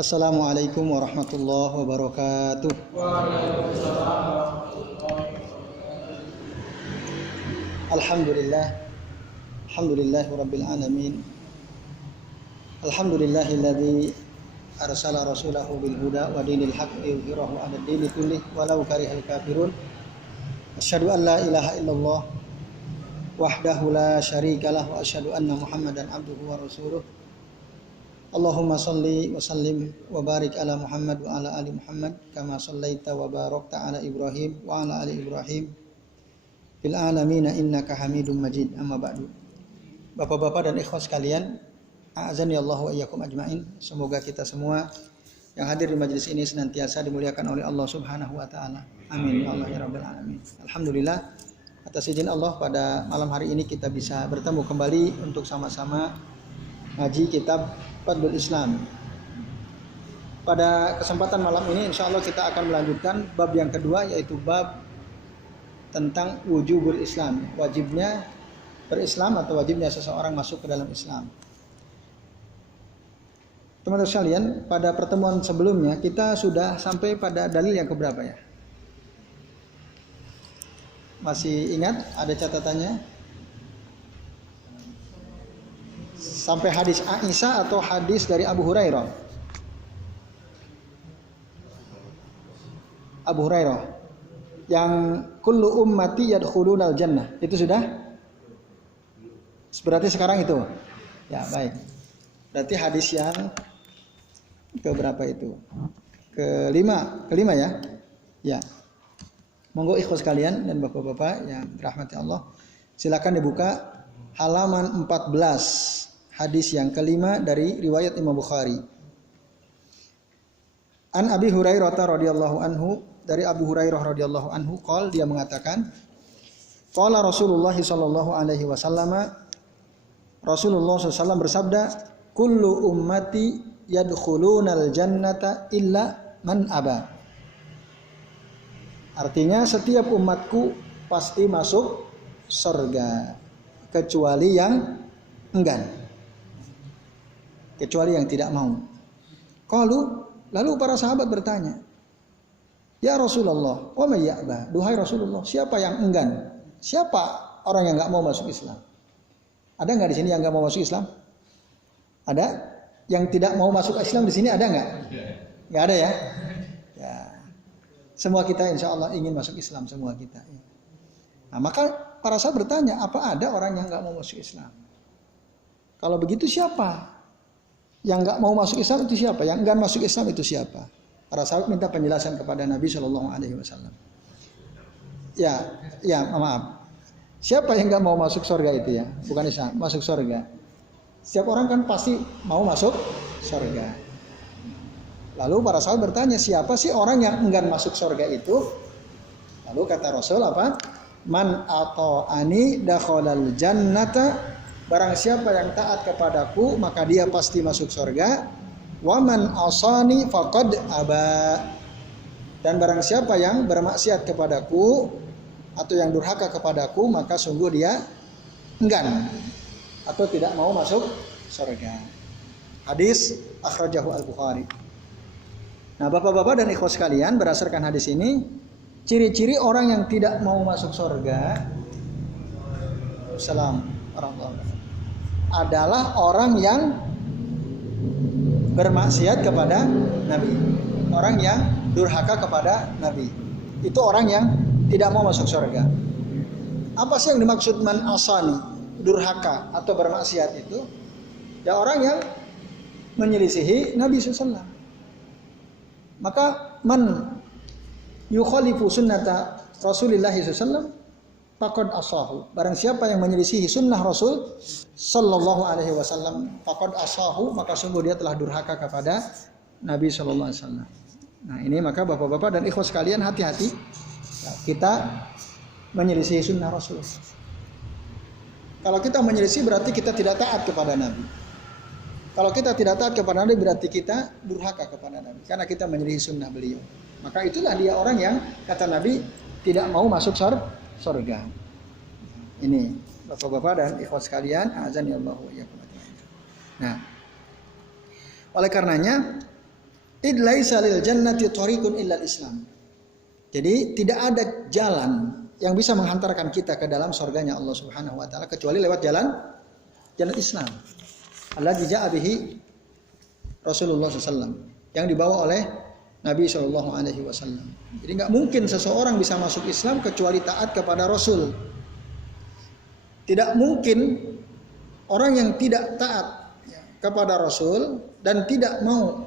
Assalamualaikum warahmatullahi wabarakatuh. Alhamdulillah. Alhamdulillahirabbil alamin. Alhamdulillahilladzi arsala rasulahu bil huda wa dinil haqqi yudhhirahu 'alad dini kullih walau karihal kafirun. Asyhadu an la ilaha illallah wahdahu la syarikalah wa asyhadu anna Muhammadan abduhu wa rasuluh. Allahumma salli wa sallim wa barik ala Muhammad wa ala ali Muhammad kama sallaita wa barakta ala Ibrahim wa ala ali Ibrahim fil alamin innaka Hamidum Majid. Amma ba'du. Bapak-bapak dan ikhwas sekalian, a'azani Allah wa iyyakum ajmain. Semoga kita semua yang hadir di majelis ini senantiasa dimuliakan oleh Allah Subhanahu wa taala. Amin ya Allah ya rabbal alamin. Alhamdulillah, atas izin Allah pada malam hari ini kita bisa bertemu kembali untuk sama-sama ngaji kitab Fadlul Islam. Pada kesempatan malam ini insya Allah kita akan melanjutkan bab yang kedua, yaitu bab tentang wujubul Islam, wajibnya berislam atau wajibnya seseorang masuk ke dalam Islam. Teman-teman sekalian, pada pertemuan sebelumnya kita sudah sampai pada dalil yang keberapa ya? Masih ingat? Ada catatannya? Sampai hadis Aisyah atau hadis dari Abu Hurairah? Abu Hurairah yang kullu ummati yadkhulunal jannah, itu sudah? Berarti sekarang itu. Ya, baik. Berarti hadis yang keberapa itu? Kelima ya. Ya. Monggo ikhwas sekalian dan bapak-bapak yang dirahmati Allah, silakan dibuka halaman 14. Hadis yang kelima dari riwayat Imam Bukhari. An Abi Hurairah radhiyallahu anhu, dari Abu Hurairah radhiyallahu anhu qol, dia mengatakan qala Rasulullah sallallahu alaihi wasallam, Rasulullah sallallahu bersabda, kullu ummati yadkhulunal jannata illa man aba. Artinya setiap umatku pasti masuk surga kecuali yang enggan, kecuali yang tidak mau. Lalu para sahabat bertanya, ya Rasulullah, wa may ya'ba? Duhai Rasulullah, siapa yang enggan? Siapa orang yang enggak mau masuk Islam? Ada enggak di sini yang enggak mau masuk Islam? Ada? Yang tidak mau masuk Islam di sini ada enggak? Enggak ada ya? Ya. Semua kita insya Allah ingin masuk Islam, semua kita. Nah, maka para sahabat bertanya, apa ada orang yang enggak mau masuk Islam? Kalau begitu siapa? Yang enggak mau masuk Islam itu siapa? Yang enggan masuk Islam itu siapa? Para sahabat minta penjelasan kepada Nabi Shallallahu Alaihi Wasallam. Ya, maaf. Siapa yang enggak mau masuk surga itu ya? Bukan Islam, masuk surga. Setiap orang kan pasti mau masuk surga. Lalu para sahabat bertanya, siapa sih orang yang enggan masuk surga itu? Lalu kata Rasul apa? Man ata'ani dakhalal jannata. Barang siapa yang taat kepadaku maka dia pasti masuk surga. Wa man asani faqad aba. Dan barang siapa yang bermaksiat kepadaku atau yang durhaka kepadaku maka sungguh dia enggan atau tidak mau masuk surga. Hadis akhrajahu Al-Bukhari. Nah, bapak-bapak dan ikhwas sekalian, berdasarkan hadis ini, ciri-ciri orang yang tidak mau masuk surga adalah orang yang bermaksiat kepada Nabi, orang yang durhaka kepada Nabi. Itu orang yang tidak mau masuk surga. Apa sih yang dimaksud man asani, durhaka atau bermaksiat itu? Ya orang yang menyelisihi Nabi SAW. Maka man yukhalifu sunnata Rasulillah SAW faqad asahu. Barang siapa yang menyelisihi sunnah Rasul sallallahu alaihi wasallam, faqad asahu, maka sungguh dia telah durhaka kepada Nabi sallallahu alaihi wasallam. Nah, ini maka bapak-bapak dan ikhwas sekalian, hati-hati ya, kita menyelisihi sunnah Rasul. Kalau kita menyelisih berarti kita tidak taat kepada Nabi. Kalau kita tidak taat kepada Nabi berarti kita durhaka kepada Nabi karena kita menyelisih sunnah beliau. Maka itulah dia orang yang kata Nabi tidak mau masuk surga. Ini bapak-bapak dan ikhwas sekalian, azan ya Allah wa iyyakum. Nah, oleh karenanya id laisa lil jannati thariqun illa Islam. Jadi tidak ada jalan yang bisa menghantarkan kita ke dalam surganya Allah Subhanahu wa taala kecuali lewat jalan Islam. Alladzi ja'a bihi Rasulullah SAW, yang dibawa oleh Nabi SAW. Jadi nggak mungkin seseorang bisa masuk Islam kecuali taat kepada Rasul. Tidak mungkin orang yang tidak taat kepada Rasul dan tidak mau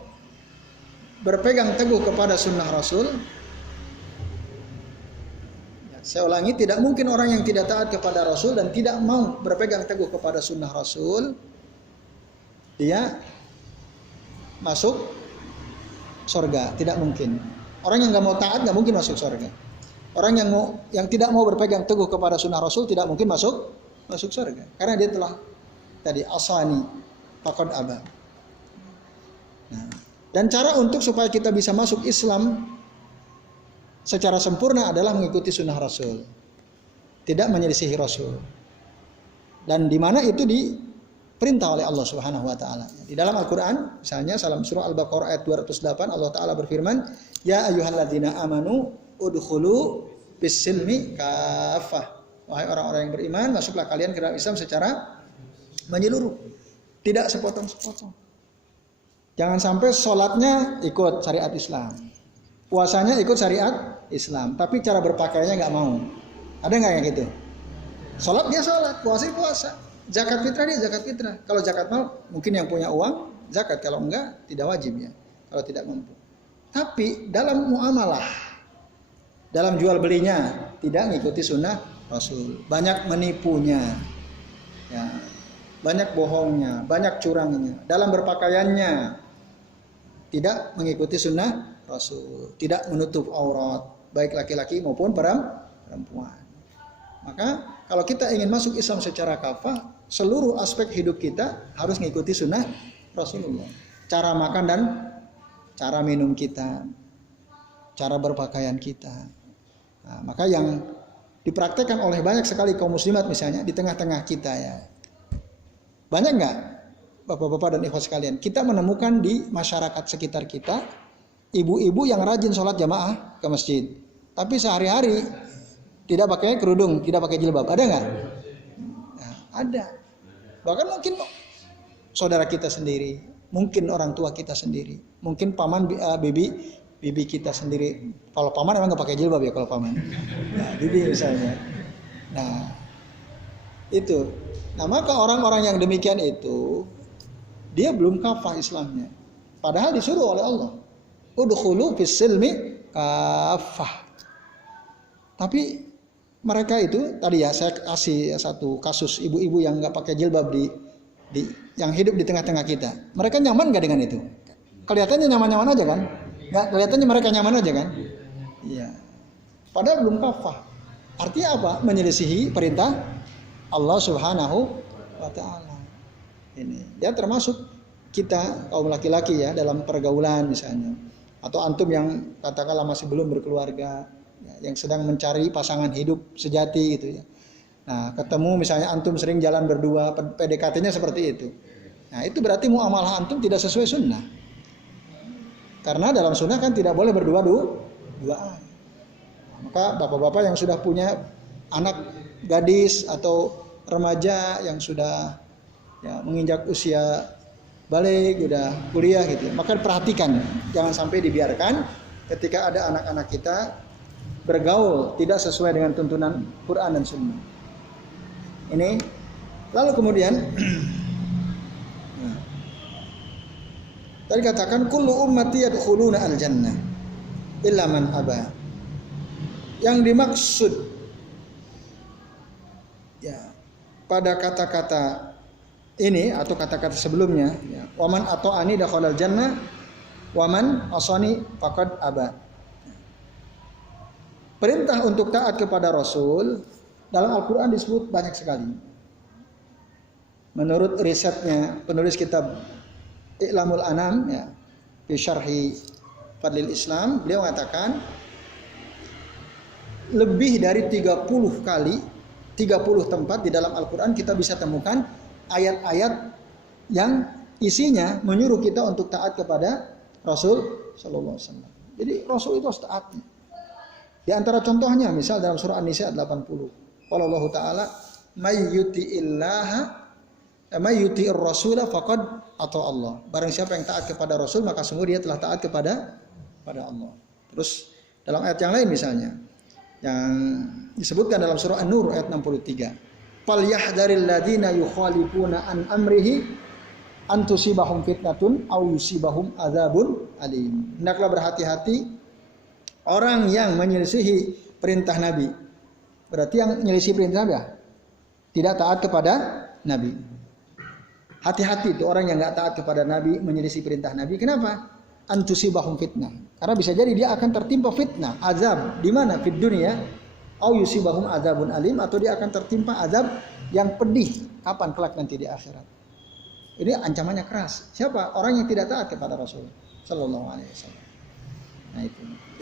berpegang teguh kepada sunnah Rasul. Saya ulangi, tidak mungkin orang yang tidak taat kepada Rasul dan tidak mau berpegang teguh kepada sunnah Rasul, dia masuk surga. Tidak mungkin. Orang yang nggak mau taat nggak mungkin masuk surga. Orang yang tidak mau berpegang teguh kepada sunnah Rasul tidak mungkin masuk surga. Karena dia telah tadi asani faqad aba. Nah, dan cara untuk supaya kita bisa masuk Islam secara sempurna adalah mengikuti sunnah Rasul, tidak menyelisihi Rasul. Dan di mana itu diperintah oleh Allah Subhanahu wa taala. Di dalam Al-Qur'an, misalnya dalam surah Al-Baqarah ayat 208, Allah taala berfirman, "Ya ayyuhalladzina amanu udkhulu bis-silmi kaffah." Wahai orang-orang yang beriman, masuklah kalian ke dalam Islam secara menyeluruh, tidak sepotong-sepotong. Jangan sampai sholatnya ikut syariat Islam, puasanya ikut syariat Islam, tapi cara berpakaiannya nggak mau. Ada nggak yang gitu? Sholat dia sholat, puasa dia puasa, zakat fitrah dia zakat fitrah. Kalau zakat mal mungkin yang punya uang zakat, kalau enggak tidak wajib ya. Kalau tidak mampu. Tapi dalam muamalah, dalam jual belinya tidak mengikuti sunnah Rasul, banyak menipunya, ya, banyak bohongnya, banyak curangnya. Dalam berpakaiannya tidak mengikuti sunnah Rasul, tidak menutup aurat, baik laki-laki maupun perempuan. Maka kalau kita ingin masuk Islam secara kafah, seluruh aspek hidup kita harus mengikuti sunnah Rasulullah. Cara makan dan cara minum kita, cara berpakaian kita. Nah, maka yang dipraktekkan oleh banyak sekali kaum muslimat misalnya di tengah-tengah kita ya. Banyak nggak bapak-bapak dan ikhwan sekalian? Kita menemukan di masyarakat sekitar kita ibu-ibu yang rajin sholat jamaah ke masjid, tapi sehari-hari tidak pakai kerudung, tidak pakai jilbab. Ada nggak? Nah, ada. Bahkan mungkin saudara kita sendiri, mungkin orang tua kita sendiri, mungkin paman bibi kita sendiri. Kalau paman emang nggak pakai jilbab ya kalau paman. Nah, bibi misalnya. Nah, itu. Nah, maka orang-orang yang demikian itu dia belum kafah Islamnya. Padahal disuruh oleh Allah, udkhulu fis-silmi kafah. Tapi mereka itu tadi ya saya kasih satu kasus ibu-ibu yang nggak pakai jilbab yang hidup di tengah-tengah kita. Mereka nyaman nggak dengan itu? Kelihatannya nyaman-nyaman aja kan? Nggak, kelihatannya mereka nyaman aja kan? Iya. Padahal belum kafah. Artinya apa? Menyelisihi perintah Allah Subhanahu wa taala. Ini dia termasuk kita kaum laki-laki ya dalam pergaulan misalnya, atau antum yang katakanlah masih belum berkeluarga, ya, yang sedang mencari pasangan hidup sejati gitu ya. Nah, ketemu misalnya antum sering jalan berdua, PDKT-nya seperti itu. Nah, itu berarti muamalah antum tidak sesuai sunnah. Karena dalam sunnah kan tidak boleh duaan. Maka bapak-bapak yang sudah punya anak gadis atau remaja yang sudah ya, menginjak usia balik, udah kuliah gitu, maka perhatikan, jangan sampai dibiarkan ketika ada anak-anak kita bergaul tidak sesuai dengan tuntunan Quran dan Sunnah. Ini lalu kemudian tadi katakan kullu ummati yadkhuluna al-jannah illa man aba. Yang dimaksud ya pada kata-kata ini atau kata-kata sebelumnya ya, waman ata'ani dakhalal jannah waman asani faqad aba. Perintah untuk taat kepada Rasul dalam Al-Quran disebut banyak sekali. Menurut risetnya penulis kitab I'lamul Anam ya, fi syarhi Fadlil Islam, beliau mengatakan lebih dari 30 kali 30 tempat di dalam Al-Quran kita bisa temukan ayat-ayat yang isinya menyuruh kita untuk taat kepada Rasul sallallahu alaihi wasallam. Jadi Rasul itu harus taati. Di antara contohnya misal dalam surah An-Nisa 80. Qala Allah Ta'ala may yuti'ir rasula faqad ata Allah. Barang siapa yang taat kepada Rasul maka sungguh dia telah taat kepada Allah. Terus dalam ayat yang lain misalnya yang disebutkan dalam surah An-Nur ayat 63. Fal yahdharil ladzina yukhalifuna an amrihi an tusibahum fitnatun aw yusibahum adzabun alim. Hendaklah berhati-hati orang yang menyelisihi perintah Nabi. Berarti yang menyelisihi perintah Nabi tidak taat kepada Nabi. Hati-hati itu orang yang enggak taat kepada Nabi, menyelisih perintah Nabi. Kenapa? Antusibahum fitnah. Karena bisa jadi dia akan tertimpa fitnah, azab. Di mana? Fid dunia. Au yusibahum azabun alim, atau dia akan tertimpa azab yang pedih. Kapan? Kelak nanti di akhirat. Ini ancamannya keras. Siapa? Orang yang tidak taat kepada Rasul sallallahu alaihi wasallam. Nah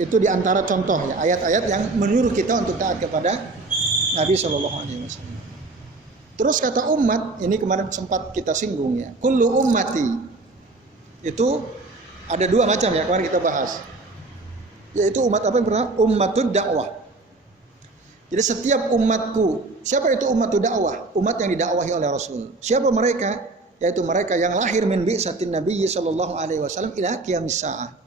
itu di antara contoh ya, ayat-ayat yang menyuruh kita untuk taat kepada Nabi sallallahu alaihi wasallam. Terus kata umat, ini kemarin sempat kita singgung ya. Kullu ummati. Itu ada dua macam ya, kemarin kita bahas. Yaitu umat apa yang pernah? Ummatud dakwah. Jadi setiap umatku, siapa itu ummatud dakwah? Umat yang didakwahi oleh Rasul. Siapa mereka? Yaitu mereka yang lahir min bi'satin Nabi sallallahu alaihi wasallam ila qiyamis saah.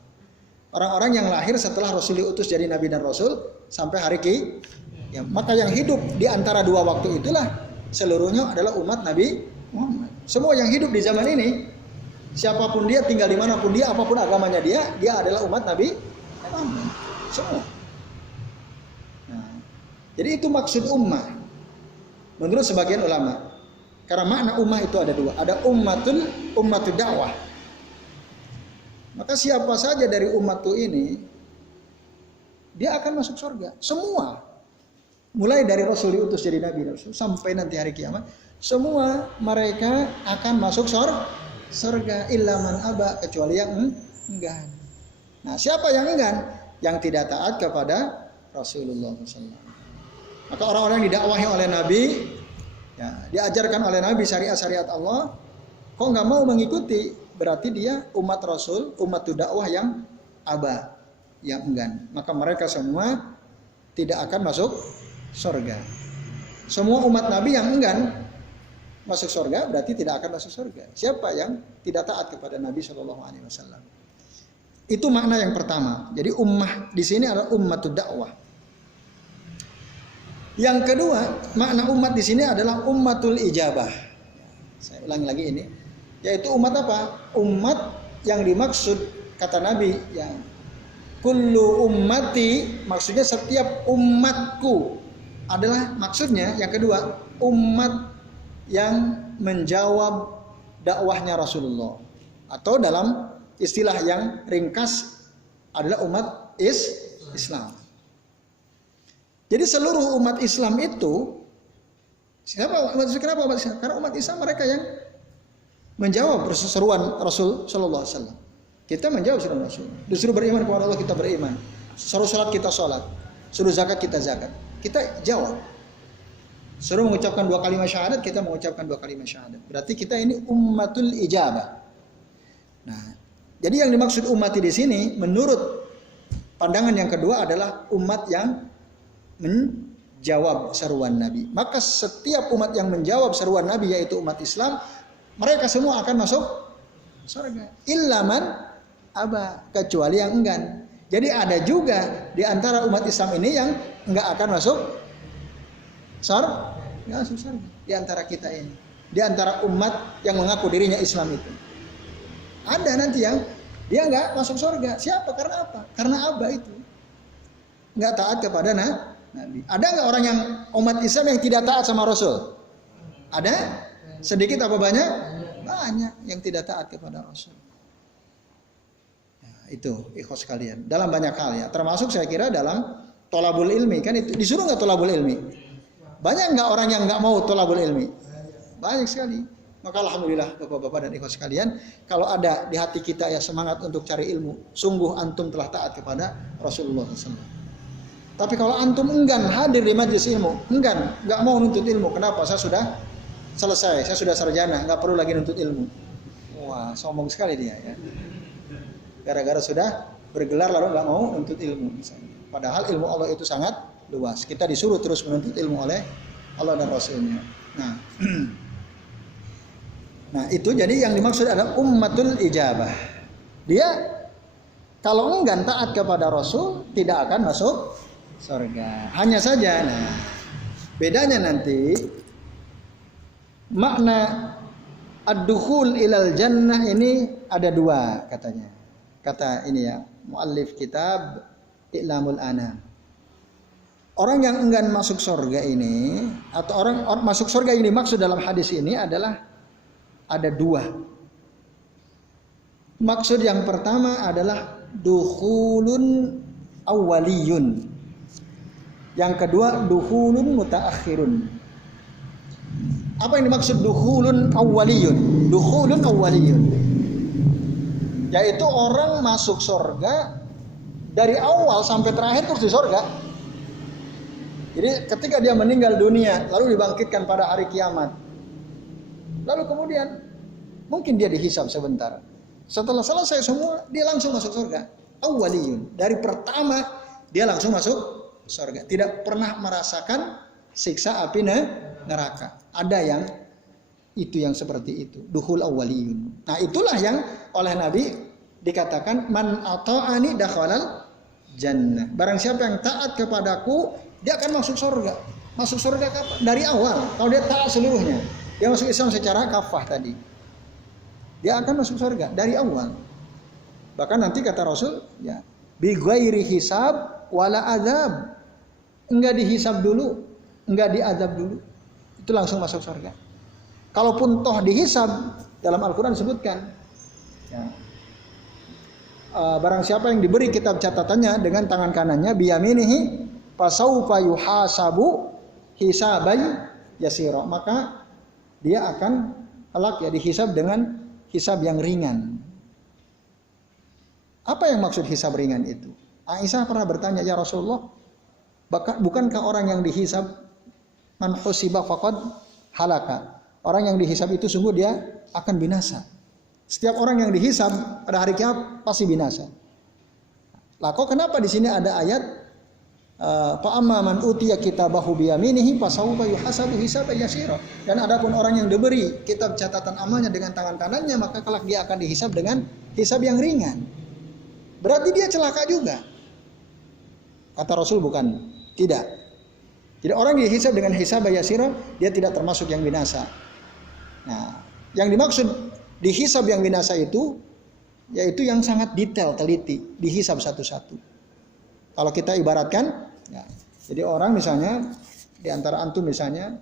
Orang-orang yang lahir setelah Rasul diutus jadi Nabi dan Rasul sampai hari ya, maka yang hidup di antara dua waktu itulah seluruhnya adalah umat Nabi Muhammad. Semua yang hidup di zaman ini, siapapun dia, tinggal dimanapun dia, apapun agamanya dia adalah umat Nabi Muhammad. Semua. Nah, jadi itu maksud ummah menurut sebagian ulama. Karena makna ummah itu ada dua. Ada ummatud dakwah. Maka siapa saja dari umatku ini dia akan masuk surga. Semua. Mulai dari Rasul diutus jadi Nabi Rasul sampai nanti hari kiamat, semua mereka akan masuk surga illa man aba, kecuali yang enggan. Nah, siapa yang enggan? Yang tidak taat kepada Rasulullah SAW. Maka orang-orang yang didakwahi oleh Nabi, ya, diajarkan oleh Nabi syariat-syariat Allah, kok nggak mau mengikuti, berarti dia umat Rasul, umat dakwah yang aba, yang enggan. Maka mereka semua tidak akan masuk surga. Semua umat Nabi yang enggan masuk surga berarti tidak akan masuk surga. Siapa yang tidak taat kepada Nabi Shallallahu Alaihi Wasallam? Itu makna yang pertama. Jadi ummah di sini adalah ummatud dakwah. Yang kedua, makna umat di sini adalah ummatul ijabah. Saya ulangi lagi ini, yaitu umat apa? Umat yang dimaksud kata Nabi yang kullu ummati, maksudnya setiap umatku adalah maksudnya yang kedua umat yang menjawab dakwahnya Rasulullah, atau dalam istilah yang ringkas adalah umat Islam. Jadi seluruh umat Islam itu siapa? Kenapa umat Islam? Karena umat Islam mereka yang menjawab seruan Rasul Sallallahu Alaihi Wasallam. Kita menjawab seruan Rasul. Disuruh beriman kepada Allah, kita beriman. Suruh salat, kita salat. Suruh zakat, kita zakat. Kita jawab. Suruh mengucapkan 2 kalimat syahadat, kita mengucapkan 2 kalimat syahadat. Berarti kita ini ummatul ijabah. Nah, jadi yang dimaksud umat di sini menurut pandangan yang kedua adalah umat yang menjawab seruan Nabi. Maka setiap umat yang menjawab seruan Nabi yaitu umat Islam, mereka semua akan masuk surga. Illa man aba, kecuali yang enggan. Jadi ada juga di antara umat Islam ini yang enggak akan masuk surga. Di antara kita ini, di antara umat yang mengaku dirinya Islam itu, ada nanti yang dia enggak masuk surga. Siapa? Karena apa? Karena aba itu enggak taat kepada Nabi. Ada enggak orang yang umat Islam yang tidak taat sama Rasul? Ada? Sedikit apa banyak? Banyak yang tidak taat kepada Rasul. Nah, itu ikhwas sekalian. Dalam banyak hal ya. Termasuk saya kira dalam tolabul ilmi. Kan itu disuruh nggak tolabul ilmi? Banyak nggak orang yang nggak mau tolabul ilmi? Banyak sekali. Maka alhamdulillah bapak-bapak dan ikhwas sekalian, kalau ada di hati kita ya semangat untuk cari ilmu, sungguh antum telah taat kepada Rasulullah SAW. Tapi kalau antum enggan hadir di majelis ilmu, enggan, nggak mau nuntut ilmu, kenapa? Saya sudah selesai, saya sudah sarjana, nggak perlu lagi nuntut ilmu. Wah, sombong sekali dia ya. gara-gara sudah bergelar lalu nggak mau menuntut ilmu misalnya. Padahal ilmu Allah itu sangat luas. Kita disuruh terus menuntut ilmu oleh Allah dan Rasulnya. Nah itu jadi yang dimaksud adalah ummatul ijabah. Dia kalau enggan taat kepada Rasul tidak akan masuk surga. Hanya saja, nah bedanya nanti makna ad-dukhul ilal jannah ini ada dua katanya. Kata ini ya, muallif kitab I'lamul Anam. Orang yang enggan masuk surga ini atau orang masuk surga yang dimaksud dalam hadis ini adalah ada dua. Maksud yang pertama adalah dukhulun awwaliyun. Yang kedua dukhulun mutaakhirun. Apa yang dimaksud dukhulun awwaliyun? Dukhulun awwaliyun yaitu orang masuk surga dari awal sampai terakhir terus di surga. Jadi ketika dia meninggal dunia lalu dibangkitkan pada hari kiamat. Lalu kemudian mungkin dia dihisab sebentar. Setelah selesai semua dia langsung masuk surga. Awwaliyun. Dari pertama dia langsung masuk surga. Tidak pernah merasakan siksa api neraka. Ada yang itu yang seperti itu. Dukhul awwaliyun. Nah itulah yang oleh Nabi dikatakan man ata'ani dakhalal jannah. Barang siapa yang taat kepadaku dia akan masuk surga. Masuk surga kapan? Dari awal. Kalau dia taat seluruhnya. Dia masuk Islam secara kafah tadi. Dia akan masuk surga dari awal. Bahkan nanti kata Rasul, ya, bi ghairi hisab wala azab. Enggak dihisab dulu, enggak diazab dulu. Itu langsung masuk surga. Kalaupun toh dihisab, dalam Al-Quran disebutkan, ya, barang siapa yang diberi kitab catatannya dengan tangan kanannya, biyaminihi fasaufa yuhasabu hisaban yasira. Maka dia akan kelak ya dihisab dengan hisab yang ringan. Apa yang maksud hisab ringan itu? Aisyah pernah bertanya, ya Rasulullah, bukankah orang yang dihisab man husiba faqad halaka? Orang yang dihisab itu sungguh dia akan binasa. Setiap orang yang dihisab pada hari kiamat pasti binasa. Lah kok kenapa di sini ada ayat fa amma man utiya kitabahu biyaminihi fasawfa yuhasabu hisaban yasira. Dan adapun orang yang diberi kitab catatan amalnya dengan tangan kanannya maka kelak dia akan dihisab dengan hisab yang ringan. Berarti dia celaka juga. Kata Rasul bukan, tidak. Jadi orang yang dihisab dengan hisab yasira dia tidak termasuk yang binasa. Nah, yang dimaksud dihisab yang binasa itu yaitu yang sangat detail, teliti, dihisab satu-satu. Kalau kita ibaratkan, ya, jadi orang misalnya di antara antum misalnya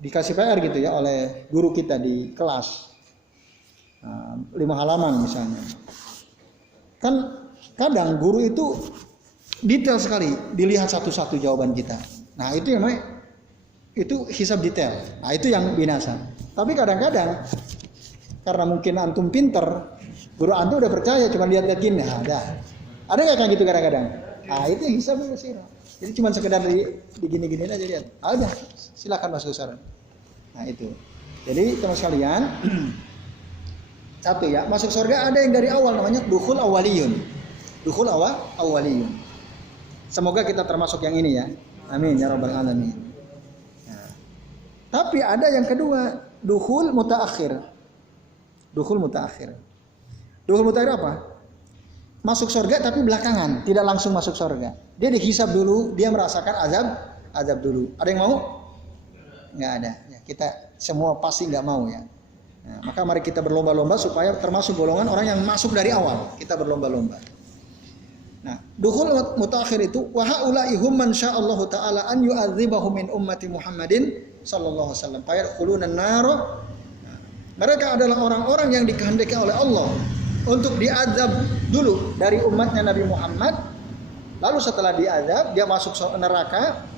dikasih PR gitu ya oleh guru kita di kelas 5 halaman misalnya. Kan kadang guru itu detail sekali dilihat satu-satu jawaban kita. Nah itu yang itu hisab detail. Nah itu yang binasa. Tapi kadang-kadang karena mungkin antum pinter, guru antum udah percaya cuma lihat-lihat gini, ada nggak kayak gitu kadang-kadang? Ah itu yang hisab yasira. Jadi cuma sekedar di gini-gini aja lihat. Udah, silakan masuk surga. Nah itu. Jadi teman sekalian, satu ya, masuk surga ada yang dari awal namanya dukhul awwaliyun. Dukhul awwaliyun. Semoga kita termasuk yang ini ya. Amin ya rabbal alamin. Nah, tapi ada yang kedua, dukhul mutaakhir. Dukhul mutaakhir. Dukhul mutaakhir apa? Masuk surga tapi belakangan, tidak langsung masuk surga. Dia dihisab dulu, dia merasakan azab dulu. Ada yang mau? Nggak ada. Ya, kita semua pasti nggak mau ya. Nah, maka mari kita berlomba-lomba supaya termasuk golongan orang yang masuk dari awal. Kita berlomba-lomba. Nah, dukhul mutaakhir itu wa haula'i hum man sya'allahu ta'ala an yu'adzibahu min ummati Muhammadin sallallahu alaihi wasallam. Fayadkhuluna an-nar. Mereka adalah orang-orang yang dikehendaki oleh Allah untuk diazab dulu dari umatnya Nabi Muhammad. Lalu setelah diazab, dia masuk neraka.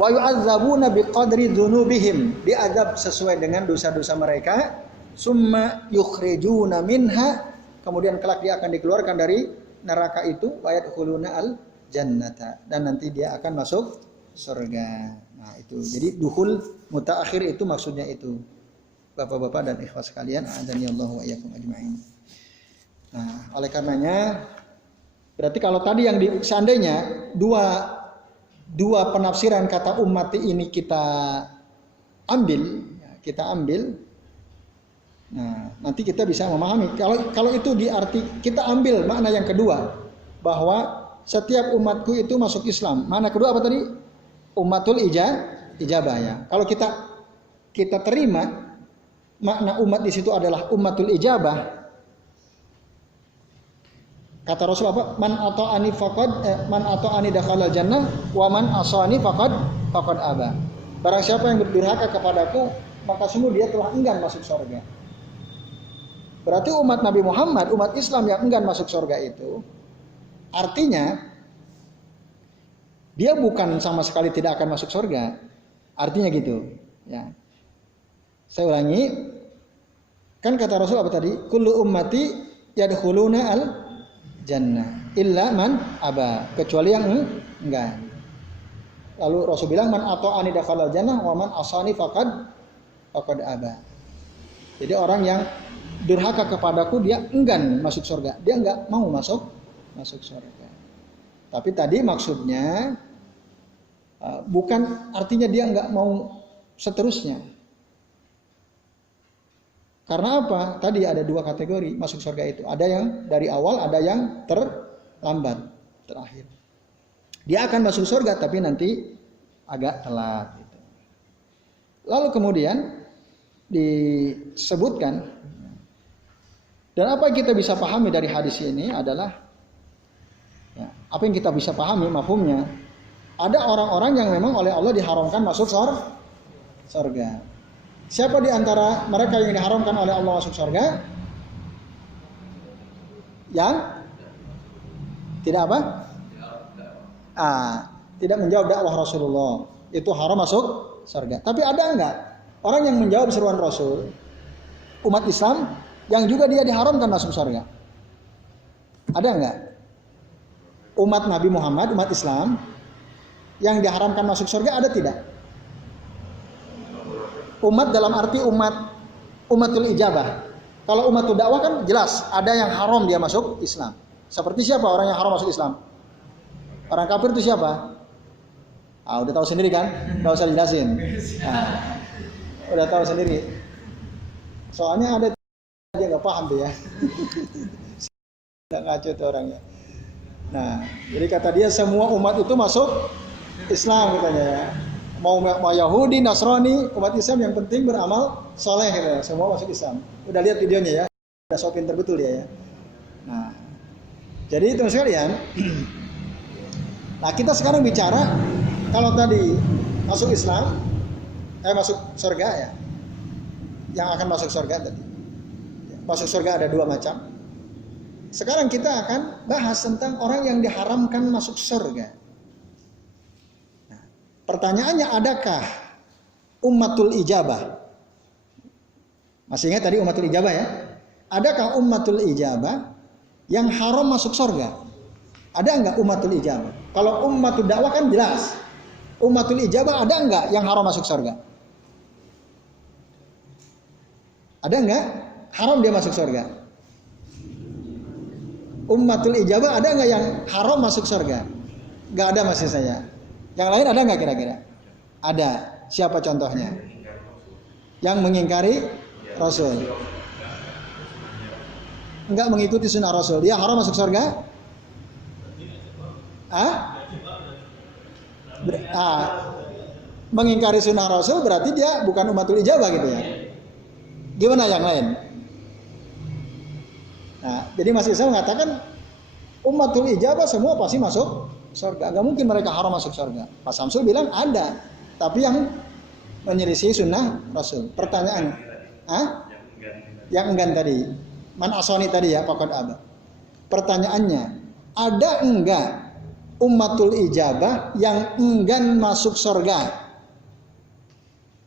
Wa yu'adzabuna biqadri dzunubihim. Diazab sesuai dengan dosa-dosa mereka. Summa yukhrijuna minha. Kemudian kelak dia akan dikeluarkan dari neraka itu. Wa yadkhuluna al-jannata. Dan nanti dia akan masuk surga. Nah itu. Jadi dukhul mutaakhir itu maksudnya itu. Bapak-bapak dan ikhwat sekalian, a'adzanillahu wa iyyakum ajma'in. Nah, oleh karenanya berarti kalau tadi yang seandainya dua penafsiran kata ummati ini kita ambil, nah nanti kita bisa memahami. Kalau itu diarti kita ambil makna yang kedua, bahwa setiap umatku itu masuk Islam. Makna kedua apa tadi? Ummatul ijabah ya. Kalau kita terima makna umat di situ adalah ummatul ijabah. Kata Rasul apa? Man ata'ani dakhalal jannah wa man asani faqad aba. Barang siapa yang berdurhaka kepadaku, maka sungguh dia telah enggan masuk surga. Berarti umat Nabi Muhammad, umat Islam yang enggan masuk surga itu artinya dia bukan sama sekali tidak akan masuk surga. Artinya gitu, ya. Saya ulangi. Kan kata Rasul apa tadi? Kullu ummati yadkhuluna al jannah illa man aba, kecuali yang enggak. Lalu Rasul bilang man ata'ani dakhalal jannah wa man asani faqad aba. Jadi orang yang durhaka kepadaku dia enggan masuk surga. Dia enggak mau masuk surga. Tapi tadi maksudnya bukan artinya dia enggak mau seterusnya. Karena apa? Tadi ada dua kategori masuk surga itu. Ada yang dari awal, ada yang terlambat, terakhir. Dia akan masuk surga tapi nanti agak telat. Gitu. Lalu kemudian disebutkan, dan apa yang kita bisa pahami dari hadis ini adalah, ya, apa yang kita bisa pahami mafhumnya, ada orang-orang yang memang oleh Allah diharamkan masuk surga. Siapa di antara mereka yang diharamkan oleh Allah masuk surga? Yang tidak apa? Tidak menjawab dakwah Rasulullah. Itu haram masuk surga. Tapi ada enggak orang yang menjawab seruan Rasul, umat Islam, yang juga dia diharamkan masuk surga? Ada enggak? Umat Nabi Muhammad, umat Islam, yang diharamkan masuk surga ada tidak? Umat dalam arti umatul ijabah. Kalau umatul dakwah kan jelas ada yang haram dia masuk Islam. Seperti siapa orang yang haram masuk Islam? Orang kafir itu siapa? Udah tahu sendiri kan? Gak usah dijelasin. Udah tahu sendiri. Soalnya ada dia nggak paham tuh ya. Nggak ngaco tuh orangnya. Nah, jadi kata dia semua umat itu masuk Islam katanya ya. Mau Yahudi, Nasrani, umat Islam yang penting beramal soleh gitu. Semua masuk Islam. Udah lihat videonya ya. Udah so pinter betul dia ya. Nah, jadi itu sekalian. Nah, kita sekarang bicara kalau tadi masuk Islam, masuk surga ya. Yang akan masuk surga tadi. Masuk surga ada dua macam. Sekarang kita akan bahas tentang orang yang diharamkan masuk surga. Pertanyaannya, adakah ummatul ijabah? Masih ingat tadi ummatul ijabah ya? Adakah ummatul ijabah yang haram masuk surga? Ada enggak ummatul ijabah? Kalau ummatul dakwah kan jelas. Ummatul ijabah ada enggak yang haram masuk surga? Ada enggak? Haram dia masuk surga. Ummatul ijabah ada enggak yang haram masuk surga? Enggak ada maksud saya. Yang lain ada nggak kira-kira? Ada. Siapa contohnya? Yang mengingkari Rasul. Enggak mengikuti sunnah Rasul. Dia haram masuk surga? Mengingkari sunnah Rasul berarti dia bukan umatul ijabah gitu ya. Gimana yang lain? Nah, jadi Mas Isa mengatakan umatul ijabah semua pasti masuk surga. Gak mungkin mereka haram masuk surga. Pak Samsul bilang ada, tapi yang menyelisih sunnah Rasul. Pertanyaan, yang enggan tadi, man asoni tadi ya, faqad aba. Pertanyaannya, ada enggak ummatul ijabah yang enggan masuk surga?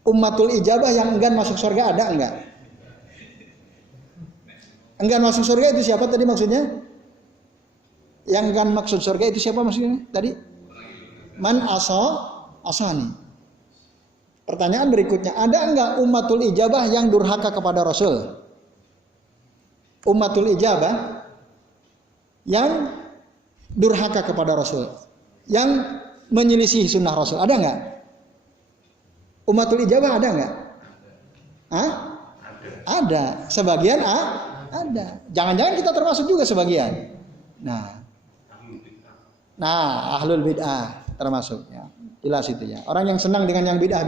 Ummatul ijabah yang enggan masuk surga ada enggak? Enggan masuk surga itu siapa tadi maksudnya? Yang kan maksud surga itu siapa maksudnya tadi? Man asani. Pertanyaan berikutnya, ada enggak ummatul ijabah yang durhaka kepada Rasul? Ummatul ijabah yang durhaka kepada Rasul, yang menyelisih sunnah Rasul, ada enggak? Ummatul ijabah ada enggak? Hah? Ada. Sebagian ada. Jangan-jangan kita termasuk juga sebagian. Nah, ahlul bid'ah termasuk ya. Jelas itu ya. Orang yang senang dengan yang bid'ah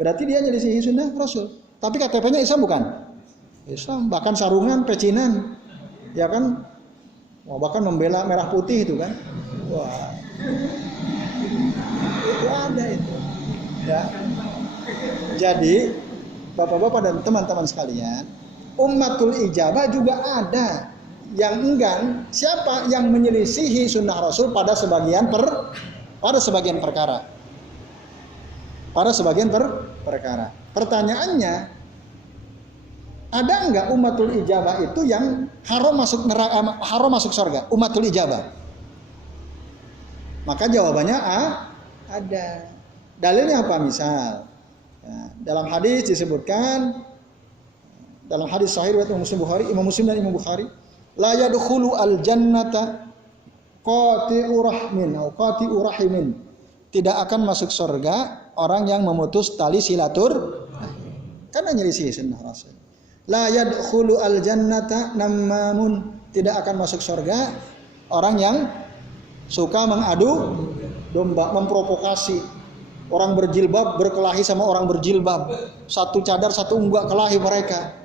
berarti dia nyelisihi sunnah Rasul. Tapi KTP-nya Islam bukan? Islam, bahkan sarungan, pecinan. Ya kan? Bahkan membela merah putih itu kan. Wah. Itu ada itu. Ya. Jadi Bapak-bapak dan teman-teman sekalian, ummatul ijabah juga ada yang enggan. Siapa yang menyelisihi sunnah Rasul pada sebagian perkara. Pada sebagian perkara. Pertanyaannya, ada enggak ummatul ijabah itu yang haram masuk surga? Ummatul ijabah. Maka jawabannya ada. Dalilnya apa? Misal dalam hadis disebutkan, dalam hadis sahih riwayat Imam Muslim dan Imam Bukhari, la yadkhulu al jannata qati'u rahimin. Tidak akan masuk surga orang yang memutus tali silatur karena nyelisih sunnah Rasul. La yadkhulu al jannata nammamun. Tidak akan masuk surga orang yang suka mengadu domba, memprovokasi. Orang berjilbab berkelahi sama orang berjilbab. Satu cadar, satu enggak, kelahi mereka.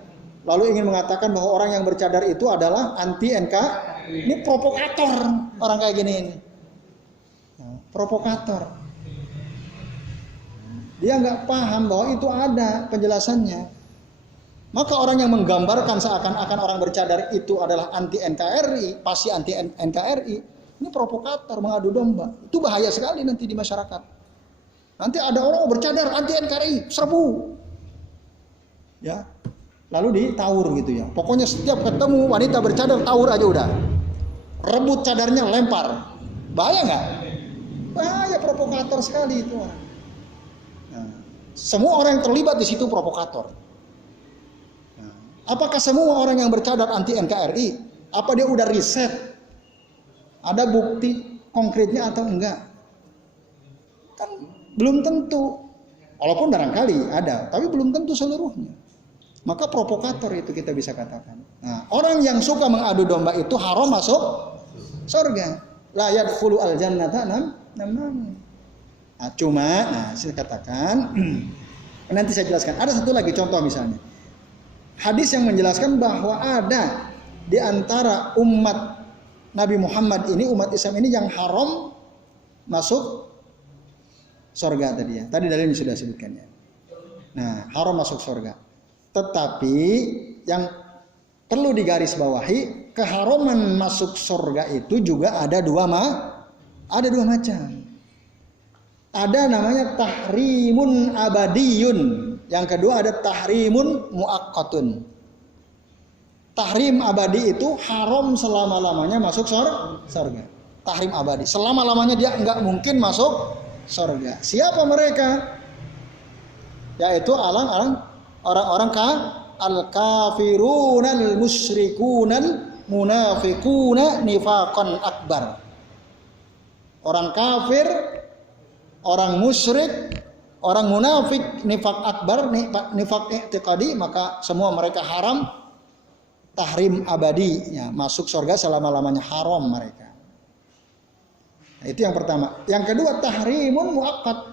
Lalu ingin mengatakan bahwa orang yang bercadar itu adalah anti NKRI. Ini provokator orang kayak gini ini. Provokator. Dia nggak paham bahwa itu ada penjelasannya. Maka orang yang menggambarkan seakan-akan orang bercadar itu adalah anti NKRI, pasti anti NKRI. Ini provokator, mengadu domba. Itu bahaya sekali nanti di masyarakat. Nanti ada orang bercadar anti NKRI, serbu. Ya. Lalu ditawur gitu ya. Pokoknya setiap ketemu wanita bercadar, tawur aja udah. Rebut cadarnya, lempar. Bahaya nggak? Bahaya, provokator sekali itu orang. Nah, semua orang yang terlibat di situ provokator. Nah, apakah semua orang yang bercadar anti NKRI? Apa dia udah riset? Ada bukti konkretnya atau enggak? Kan belum tentu. Walaupun barangkali ada, tapi belum tentu seluruhnya. Maka provokator itu kita bisa katakan. Nah, orang yang suka mengadu domba itu haram masuk surga. La yadkhulu al jannata namam. Nah, saya katakan nanti saya jelaskan. Ada satu lagi contoh misalnya. Hadis yang menjelaskan bahwa ada di antara umat Nabi Muhammad ini, umat Islam ini yang haram masuk surga tadi ya. Tadi dalilnya sudah sebutkan ya. Nah, haram masuk surga. Tetapi yang perlu digarisbawahi, keharaman masuk surga itu juga ada dua macam. Ada namanya tahrimun abadiyun. Yang kedua ada tahrimun muaqqatun. Tahrim abadi itu haram selama-lamanya masuk surga. Tahrim abadi. Selama-lamanya dia enggak mungkin masuk surga. Siapa mereka? Yaitu orang-orang al-kafirunal musyrikunal munafiquna nifaqan akbar. Orang kafir, orang musyrik, orang munafik, nifaq akbar, nifaq i'tiqadi, maka semua mereka haram, tahrim abadi, ya, masuk surga selama-lamanya, haram mereka. Nah, itu yang pertama. Yang kedua tahrimun muaqqat.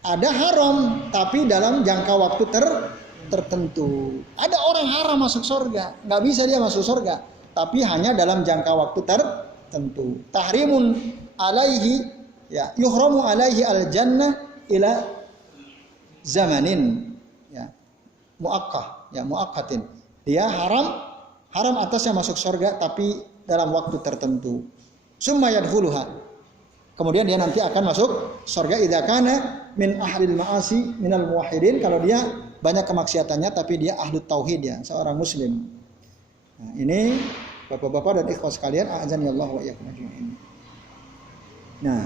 Ada haram tapi dalam jangka waktu tertentu. Ada orang haram masuk surga, nggak bisa dia masuk surga, tapi hanya dalam jangka waktu tertentu. Tahrimun alaihi, ya, yuhramu alaihi al jannah ila zamanin, ya, muakkah, ya, muakkatin. Dia haram atasnya masuk surga tapi dalam waktu tertentu. Summa yadkhuluha. Kemudian dia nanti akan masuk surga idza kana min ahlil ma'asi minal muwahhidin, kalau dia banyak kemaksiatannya tapi dia ahlu tauhid, ya, seorang muslim. Nah, ini Bapak-bapak dan ikhwas sekalian, a'azani Allah wa iyyakum ajma'in. Nah,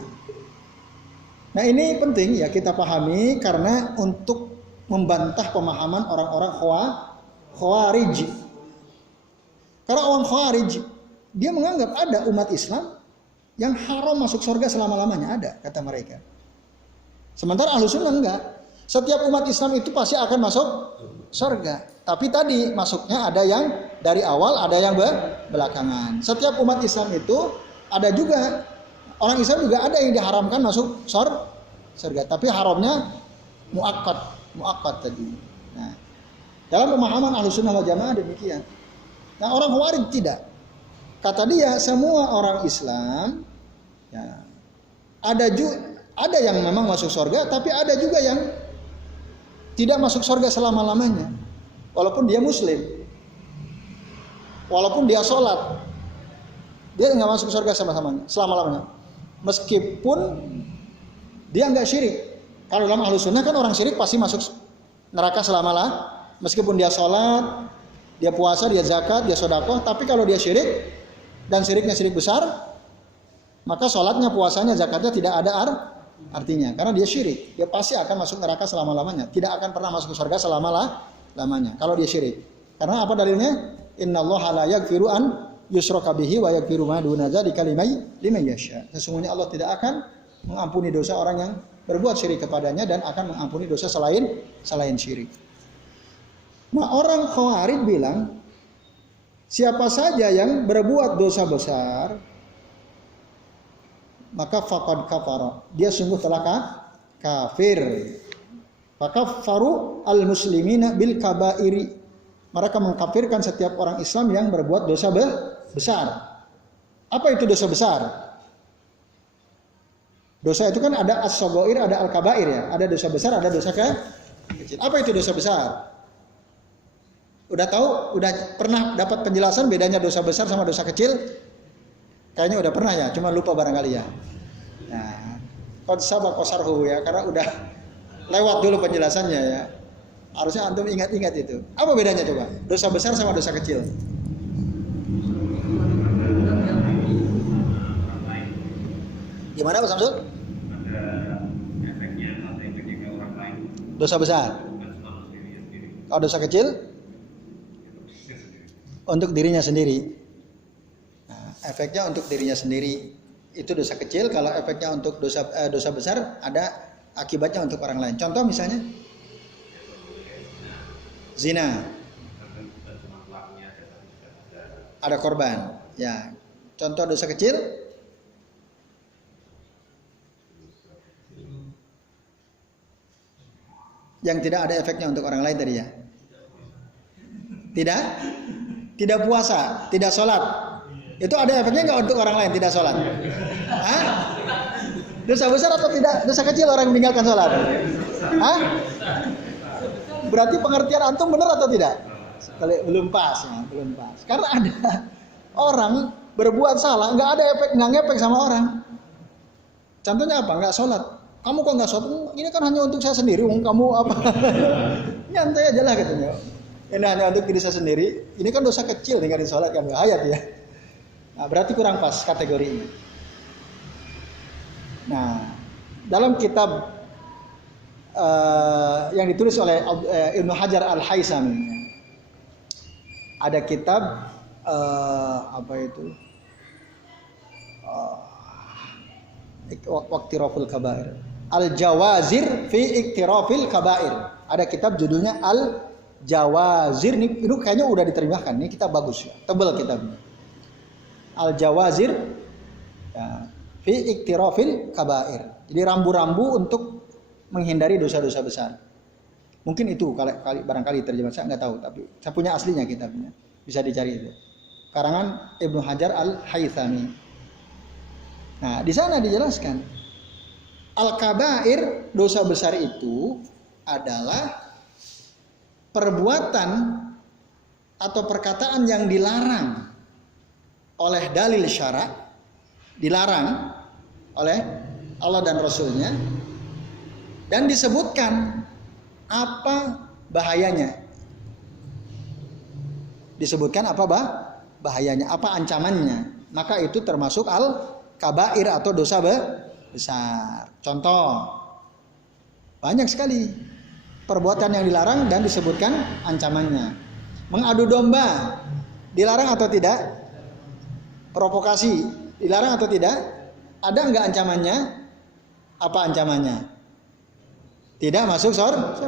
Nah ini penting ya kita pahami karena untuk membantah pemahaman orang-orang Khawarij. Karena orang Khawarij dia menganggap ada umat Islam yang haram masuk surga selama-lamanya, ada kata mereka. Sementara Ahlussunnah enggak. Setiap umat Islam itu pasti akan masuk surga. Tapi tadi masuknya ada yang dari awal, ada yang belakangan. Setiap umat Islam itu ada juga, orang Islam juga ada yang diharamkan masuk surga. Tapi haramnya muakkad tadi. Nah, dalam pemahaman Ahlussunnah wal Jamaah demikian. Nah, orang Khawarij tidak. Kata dia semua orang Islam ya, ada yang memang masuk surga, tapi ada juga yang tidak masuk surga selama-lamanya. Walaupun dia muslim, walaupun dia sholat, dia nggak masuk surga selama-lamanya. Meskipun dia nggak syirik. Kalau dalam Ahlussunnah kan orang syirik pasti masuk neraka selama-lamanya. Meskipun dia sholat, dia puasa, dia zakat, dia sedekah, tapi kalau dia syirik dan syiriknya syirik besar, maka sholatnya, puasanya, zakatnya tidak ada artinya. Karena dia syirik, dia pasti akan masuk neraka selama-lamanya. Tidak akan pernah masuk surga selama-lamanya. Kalau dia syirik. Karena apa dalilnya? Innallaha la yaghfiru an yushraka bihi wa yaghfiru ma duna dzalika liman yasha. Sesungguhnya Allah tidak akan mengampuni dosa orang yang berbuat syirik kepadanya dan akan mengampuni dosa selain syirik. Nah, orang Khawarij bilang siapa saja yang berbuat dosa besar maka faqad kafara, dia sungguh telah kafir. Fakaffaru al-muslimina bil kabairi, mereka mengkafirkan setiap orang Islam yang berbuat dosa besar. Apa itu dosa besar? Dosa itu kan ada as-shaghair, ada al-kabair ya. Ada dosa besar, ada dosa kecil. Apa itu dosa besar? Udah tahu? Udah pernah dapat penjelasan bedanya dosa besar sama dosa kecil? Kayaknya udah pernah ya, cuma lupa barangkali ya. Nah, qad sabaqa syarhu ya, karena udah lewat dulu penjelasannya ya. Harusnya antum ingat-ingat itu. Apa bedanya coba? Dosa besar sama dosa kecil. Gimana Pak Samsul? Dosa besar. Kalau dosa kecil? Untuk dirinya sendiri. Nah, efeknya untuk dirinya sendiri. Itu dosa kecil. Kalau efeknya untuk dosa besar, ada akibatnya untuk orang lain. Contoh misalnya zina, ada korban. Ya, contoh dosa kecil. Yang tidak ada efeknya untuk orang lain tadi ya. Tidak puasa, tidak sholat. Itu ada efeknya nggak untuk orang lain tidak sholat? Hah? Dosa besar atau tidak? Dosa kecil orang meninggalkan sholat? Hah? Berarti pengertian antum benar atau tidak? Belum pas ya, belum pas. Karena ada orang berbuat salah, nggak ada efek, nggak ngefek sama orang. Contohnya apa? Nggak sholat. Kamu kok nggak sholat? Ini kan hanya untuk saya sendiri. Kamu apa? Nyantai aja lah katanya. Ini hanya untuk diri saya sendiri. Ini kan dosa kecil, ninggalin sholat kan bahaya ya. Nah, berarti kurang pas kategori ini. Nah, dalam kitab yang ditulis oleh Ibnu Hajar Al-Haythami, ada kitab apa itu? Waqtiraful Kabair. Al-Jawazir fi Iktirafil Kabair. Ada kitab judulnya Al-Jawazir. Ini kayaknya udah diterjemahkan. Ini kitab bagus ya. Tebal kitabnya. Al-Jawazir ya, fi Iktirafil Kabair. Jadi rambu-rambu untuk menghindari dosa-dosa besar. Mungkin itu barangkali terjemah, saya nggak tahu, tapi saya punya aslinya kitabnya. Bisa dicari itu. Karangan Ibnu Hajar Al-Haythami. Nah, di sana dijelaskan al-kabair, dosa besar itu adalah perbuatan atau perkataan yang dilarang oleh dalil syara', dilarang oleh Allah dan Rasulnya, dan disebutkan apa bahayanya. Disebutkan apa bahayanya, apa ancamannya. Maka itu termasuk al-kabair atau dosa besar. Contoh, banyak sekali perbuatan yang dilarang dan disebutkan ancamannya. Mengadu domba dilarang atau tidak? Provokasi dilarang atau tidak? Ada enggak ancamannya? Apa ancamannya? Tidak masuk surga.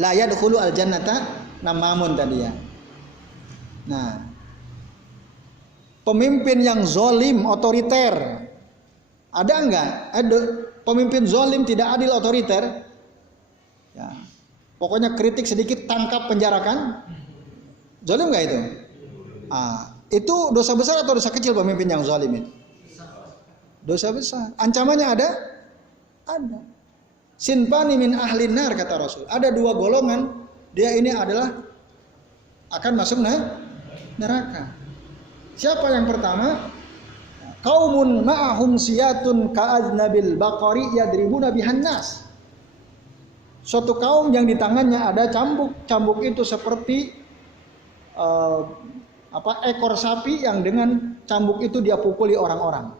La yadkhulu al-jannata namamun tadi ya. Nah, pemimpin yang zalim, otoriter, ada enggak? Ada pemimpin zalim, tidak adil, otoriter. Ya. Pokoknya kritik sedikit tangkap penjarakan. Zalim enggak itu? Itu dosa besar atau dosa kecil pemimpin yang zalim itu? Dosa besar. Ancamannya ada? Ada. Sinfani min ahlin nar kata Rasul. Ada dua golongan, dia ini adalah akan masuk neraka. Siapa yang pertama? Qaumun ma'ahum siyatun ka'adnabil baqari yadribuna bihan nas. Suatu kaum yang di tangannya ada cambuk. Cambuk itu seperti ekor sapi yang dengan cambuk itu dia pukuli orang-orang.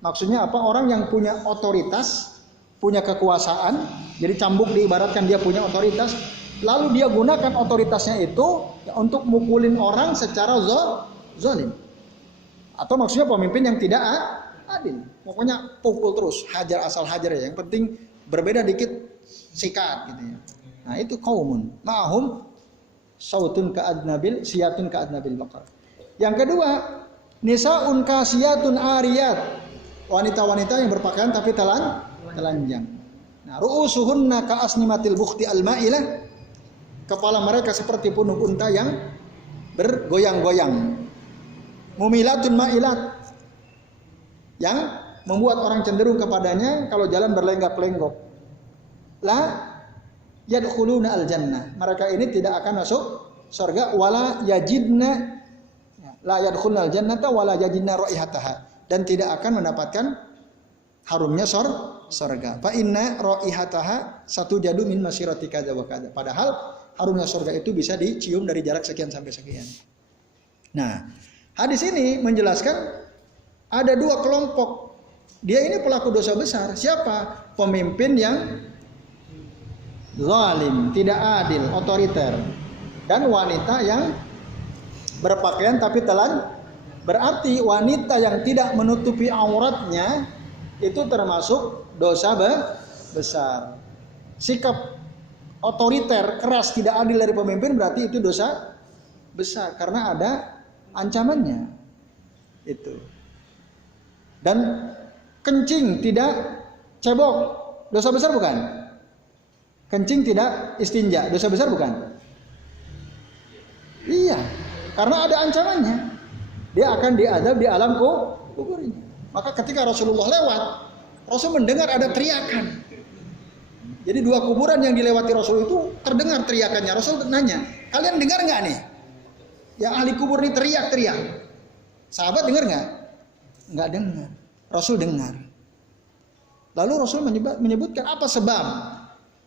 Maksudnya apa? Orang yang punya otoritas, punya kekuasaan. Jadi cambuk diibaratkan dia punya otoritas. Lalu dia gunakan otoritasnya itu untuk mukulin orang secara zalim. Atau maksudnya pemimpin yang tidak adil. Pokoknya pukul terus, hajar asal hajar ya. Yang penting berbeda dikit sikat gitu ya. Nah itu kaumun ma'hum sautun ka'adnabil siyatun ka'adnabil baqar. Yang kedua, nisaun kasiyatun ariyat. Wanita-wanita yang berpakaian tapi telanjang. Nah, ru'usuhunna ka'asnimatil bukhti al-ma'ilah. Kepala mereka seperti punuk unta yang bergoyang-goyang. Mumilatun ma'ilat. Yang membuat orang cenderung kepadanya kalau jalan berlenggak-lenggok. La yadkhuluna al-jannah. Mereka ini tidak akan masuk surga wala yajidna la yadkhuluna al-jannata wala yajidna raihataha, dan tidak akan mendapatkan harumnya surga. Fa inna raihataha satujadu min masirati kadza wa kadza. Padahal harumnya surga itu bisa dicium dari jarak sekian sampai sekian. Nah, hadis ini menjelaskan ada dua kelompok. Dia ini pelaku dosa besar. Siapa? Pemimpin yang zalim, tidak adil, otoriter, dan wanita yang berpakaian tapi telan. Berarti wanita yang tidak menutupi auratnya itu termasuk dosa besar. Sikap otoriter, keras, tidak adil dari pemimpin berarti itu dosa besar karena ada ancamannya. Itu. Dan kencing tidak cebok, dosa besar bukan? Kencing tidak istinja, dosa besar bukan? Iya, karena ada ancamannya. Dia akan diadab di alam kuburnya. Maka ketika Rasulullah lewat, Rasul mendengar ada teriakan. Jadi dua kuburan yang dilewati Rasul itu terdengar teriakannya. Rasul nanya, kalian dengar nggak nih? Ya ahli kubur ini teriak-teriak. Sahabat dengar nggak? Nggak dengar. Rasul dengar. Lalu Rasul menyebutkan apa sebab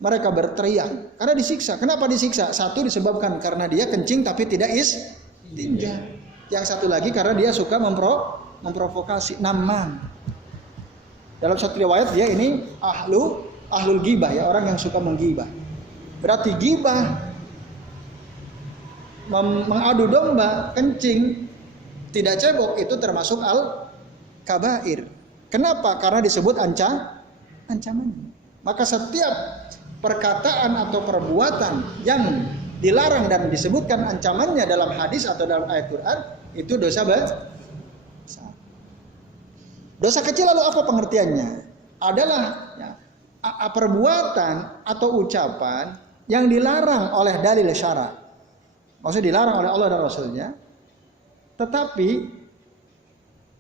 mereka berteriak? Karena disiksa. Kenapa disiksa? Satu disebabkan karena dia kencing tapi tidak istinja. Yang satu lagi karena dia suka memprovokasi, namam. Dalam satu riwayat dia ini ahlul ghibah ya, orang yang suka menggibah. Berarti ghibah, mengadu domba, kencing, tidak cebok itu termasuk al-kabair. Kenapa? Karena disebut ancaman. Maka setiap perkataan atau perbuatan yang dilarang dan disebutkan ancamannya dalam hadis atau dalam ayat Quran itu dosa besar. Dosa kecil lalu apa pengertiannya? Adalah ya, perbuatan atau ucapan yang dilarang oleh dalil syara. Maksudnya dilarang oleh Allah dan Rasulnya, tetapi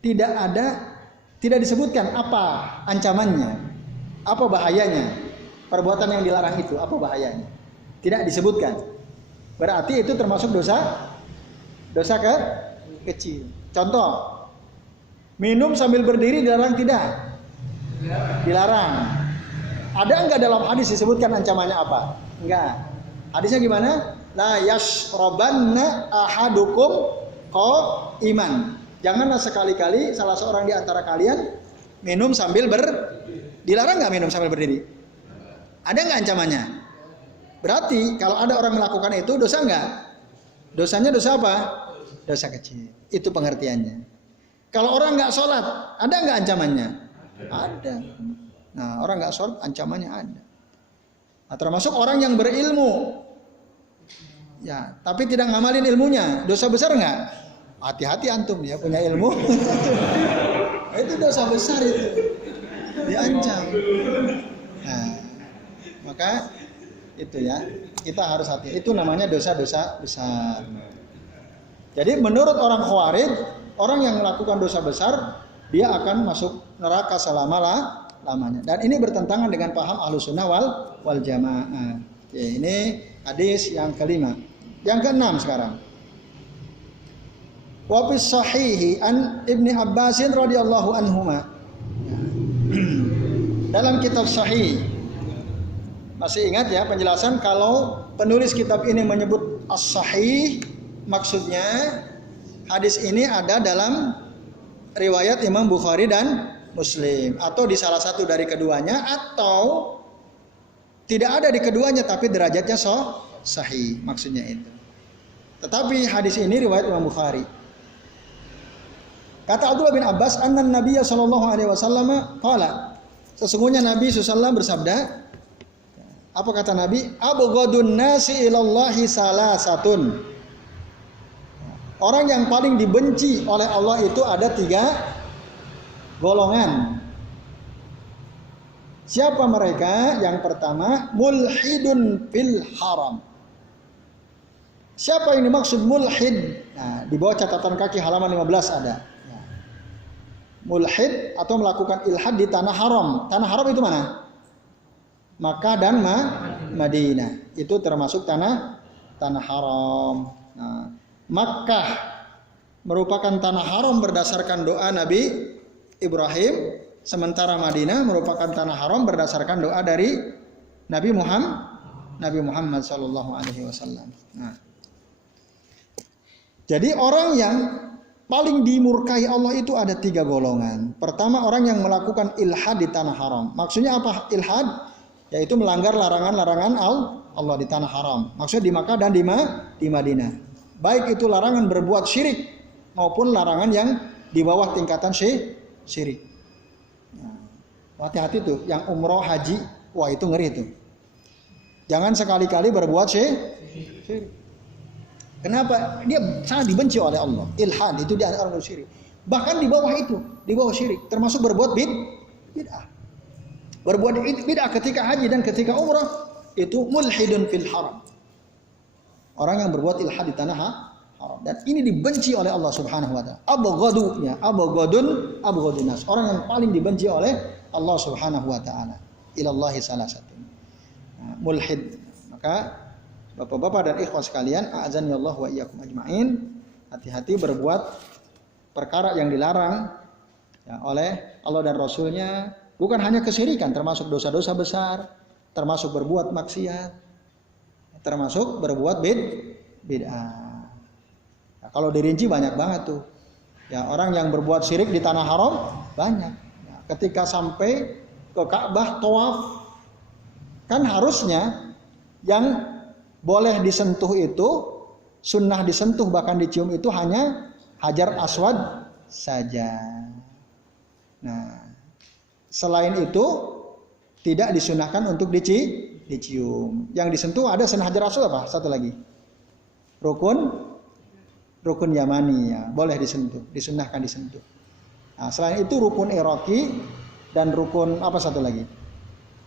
tidak disebutkan apa ancamannya, apa bahayanya. Perbuatan yang dilarang itu apa bahayanya? Tidak disebutkan. Berarti itu termasuk dosa kecil. Contoh, minum sambil berdiri dilarang tidak? Dilarang. Ada enggak dalam hadis disebutkan ancamannya apa? Enggak. Hadisnya gimana? La yashrabanna ahadukum qa'iman. Janganlah sekali-kali salah seorang di antara kalian minum sambil dilarang nggak minum sambil berdiri? Ada nggak ancamannya? Berarti kalau ada orang melakukan itu dosa nggak? Dosanya dosa apa? Dosa kecil. Itu pengertiannya. Kalau orang nggak sholat, ada nggak ancamannya? Ada. Nah, orang nggak sholat ancamannya ada. Nah, termasuk orang yang berilmu, ya, tapi tidak ngamalin ilmunya, dosa besar nggak? Hati-hati antum ya punya ilmu. Itu dosa besar itu, diancam. Nah, maka itu ya, kita harus hati. Itu namanya dosa-dosa besar. Jadi menurut orang Khawarij, orang yang melakukan dosa besar, dia akan masuk neraka selama-lamanya. Dan ini bertentangan dengan paham Ahlussunnah wal Jamaah. Oke, ini hadis yang kelima. Yang keenam sekarang. Wa fis sahihi an Ibnu Abbasin radhiyallahu anhuma. Dalam kitab sahih. Masih ingat ya penjelasan kalau penulis kitab ini menyebut as-sahih, maksudnya hadis ini ada dalam riwayat Imam Bukhari dan Muslim, atau di salah satu dari keduanya, atau tidak ada di keduanya tapi derajatnya sahih, maksudnya itu. Tetapi hadis ini riwayat Imam Bukhari. Kata Abdullah bin Abbas, anna Nabiyya sallallahu alaihi wasallam qala, sesungguhnya Nabi sallallahu bersabda, apa kata Nabi? Abghadun nasi ilallahi salasatun. Orang yang paling dibenci oleh Allah itu ada 3 golongan. Siapa mereka? Yang pertama, mulhidun fil haram. Siapa yang dimaksud mulhid? Nah, di bawah catatan kaki halaman 15 ada. Mulhid atau melakukan ilhad di tanah haram. Tanah haram itu mana? Makkah dan Madinah. Itu termasuk tanah haram. Nah, Makkah merupakan tanah haram berdasarkan doa Nabi Ibrahim, sementara Madinah merupakan tanah haram berdasarkan doa dari Nabi Muhammad sallallahu alaihi wasallam. Nah, jadi orang yang paling dimurkai Allah itu ada 3 golongan. Pertama, orang yang melakukan ilhad di tanah haram. Maksudnya apa ilhad? Yaitu melanggar larangan-larangan Allah di tanah haram. Maksudnya di Makkah dan di Madinah. Baik itu larangan berbuat syirik maupun larangan yang di bawah tingkatan syirik. Nah, hati-hati tuh, yang umroh haji, wah itu ngeri tuh. Jangan sekali-kali berbuat syirik. Kenapa? Dia sangat dibenci oleh Allah. Ilhad itu dia orang syirik. Bahkan di bawah itu, di bawah syirik, termasuk berbuat bid'ah. Berbuat bid'ah ketika haji dan ketika umrah itu mulhidun fil haram. Orang yang berbuat ilhad di tanah haram, dan ini dibenci oleh Allah Subhanahu wa taala. Abghadun nas. Orang yang paling dibenci oleh Allah Subhanahu wa taala. Ilallahi salasatun. Nah, mulhid. Maka Bapak-bapak dan ikhwan sekalian, a'azanillahu wa iyyakum ajmain, hati-hati berbuat perkara yang dilarang ya, oleh Allah dan Rasulnya. Bukan hanya kesyirikan, termasuk dosa-dosa besar, termasuk berbuat maksiat, termasuk berbuat bid'ah. Nah, kalau dirinci banyak banget tuh. Ya, orang yang berbuat syirik di tanah haram banyak. Ya, ketika sampai ke Ka'bah tawaf, kan harusnya yang boleh disentuh itu, sunnah disentuh bahkan dicium itu hanya Hajar Aswad saja. Nah, selain itu tidak disunahkan untuk dicium. Yang disentuh ada selain Hajar Aswad apa? Satu lagi. Rukun Yamani ya, boleh disentuh, disunahkan disentuh. Nah, selain itu rukun Iraqi dan rukun apa satu lagi?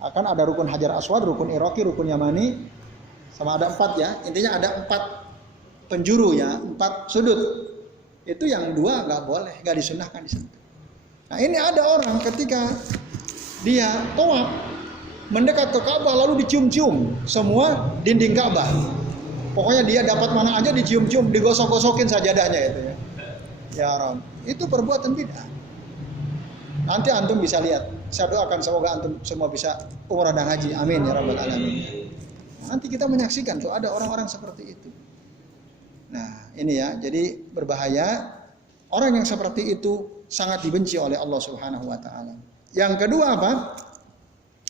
Akan ada rukun Hajar Aswad, rukun Iraqi, rukun Yamani, sama ada 4 ya. Intinya ada 4 penjuru ya, 4 sudut. Itu yang 2 nggak boleh, nggak disunahkan disentuh. Nah, ini ada orang ketika dia tawaf mendekat ke Ka'bah lalu dicium-cium semua dinding Ka'bah. Pokoknya dia dapat mana aja dicium-cium, digosok-gosokin sajadahnya itu ya. Ya Rabb, itu perbuatan bid'ah. Nanti antum bisa lihat. Saya doakan semoga antum semua bisa umrah dan haji. Amin ya rabbal alamin. Nanti kita menyaksikan tuh ada orang-orang seperti itu. Nah, ini ya, jadi berbahaya orang yang seperti itu sangat dibenci oleh Allah Subhanahu wa taala. Yang kedua apa?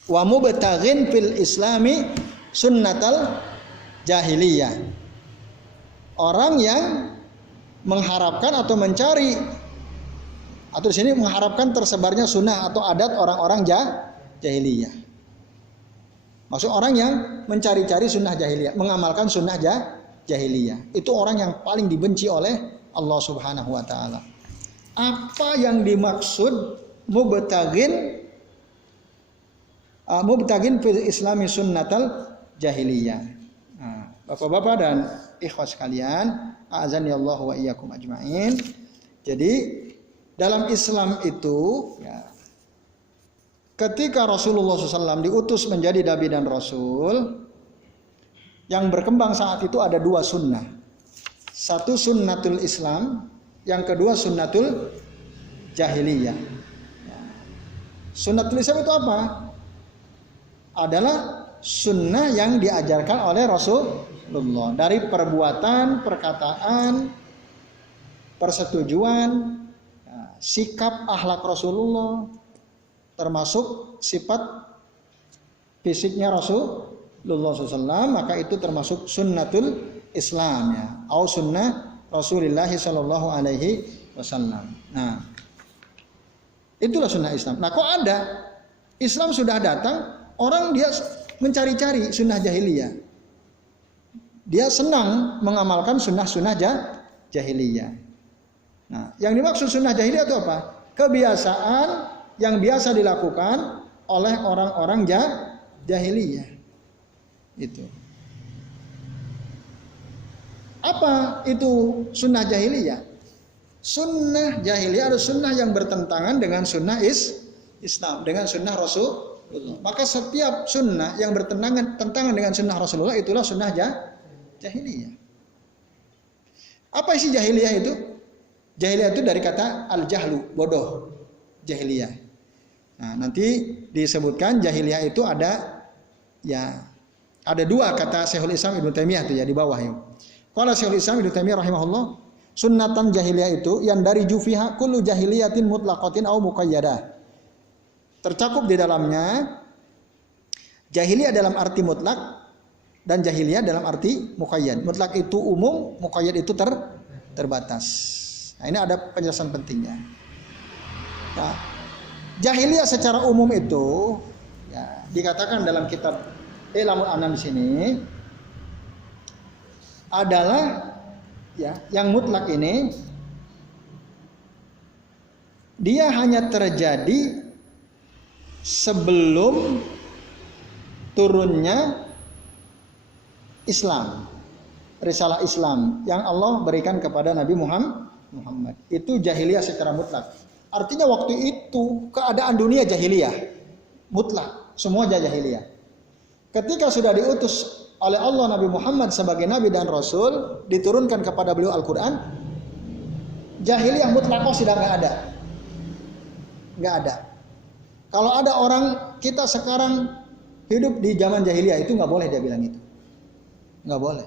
Wa mubtaghin fil islami sunnatal jahiliyah. Orang yang mengharapkan atau mencari, atau di sini mengharapkan tersebarnya sunnah atau adat orang-orang jahiliyah. Maksud orang yang mencari-cari sunnah jahiliyah, mengamalkan sunnah jahiliyah. Itu orang yang paling dibenci oleh Allah Subhanahu wa taala. Apa yang dimaksud mubtaghin fil islami sunnatal jahiliyah? Nah, Bapak-bapak dan ikhwas sekalian, a'azani Allah wa iyyakum ajmain. Jadi dalam Islam itu ya, ketika Rasulullah SAW diutus menjadi nabi dan rasul, yang berkembang saat itu ada dua sunnah. Satu sunnatul Islam, yang kedua sunnatul jahiliyah. Sunnatul Islam itu apa? Adalah sunnah yang diajarkan oleh Rasulullah. Dari perbuatan, perkataan, persetujuan, sikap akhlak Rasulullah, termasuk sifat fisiknya Rasulullah SAW, maka itu termasuk sunnatul Islam ya, atau sunnah Rasulullah Sallallahu Alaihi Wasallam. Nah, itulah sunnah Islam. Nah, kok ada Islam sudah datang, orang dia mencari-cari sunnah jahiliyah. Dia senang mengamalkan sunnah-sunnah jahiliyah. Nah, yang dimaksud sunnah jahiliyah itu apa? Kebiasaan yang biasa dilakukan oleh orang-orang jahiliyah. Itu. Apa itu sunnah jahiliyah? Sunnah jahiliyah adalah sunnah yang bertentangan dengan sunnah Islam, dengan sunnah Rasulullah. Maka setiap sunnah yang bertentangan dengan sunnah Rasulullah itulah sunnah jahiliyah. Apa isi jahiliyah itu? Jahiliyah itu dari kata al-jahlu, bodoh. Jahiliyah. Nah, nanti disebutkan jahiliyah itu ada dua kata Syekhul Islam Ibnu Taimiyah itu ya di bawah ya. Qala Syekhul Islam Ibnu Taimiyah rahimahullah, sunnatan jahiliyah itu yang dari jufiha kullu jahiliyatin mutlaqatin au muqayyadah. Tercakup di dalamnya jahiliyah dalam arti mutlak dan jahiliyah dalam arti muqayyad. Mutlak itu umum, muqayyad itu terbatas. Nah, ini ada penjelasan pentingnya. Nah, jahiliyah secara umum itu ya, dikatakan dalam kitab Ilamul Anam di sini adalah ya, yang mutlak ini dia hanya terjadi sebelum turunnya Islam, risalah Islam yang Allah berikan kepada Nabi Muhammad. Itu jahiliyah secara mutlak. Artinya waktu itu keadaan dunia jahiliyah, mutlak, semua jahiliyah. Ketika sudah diutus oleh Allah Nabi Muhammad sebagai Nabi dan Rasul, diturunkan kepada beliau Al-Quran, jahiliyah mutlak sudah nggak ada. Kalau ada orang kita sekarang hidup di zaman jahiliyah itu nggak boleh dia bilang itu, nggak boleh.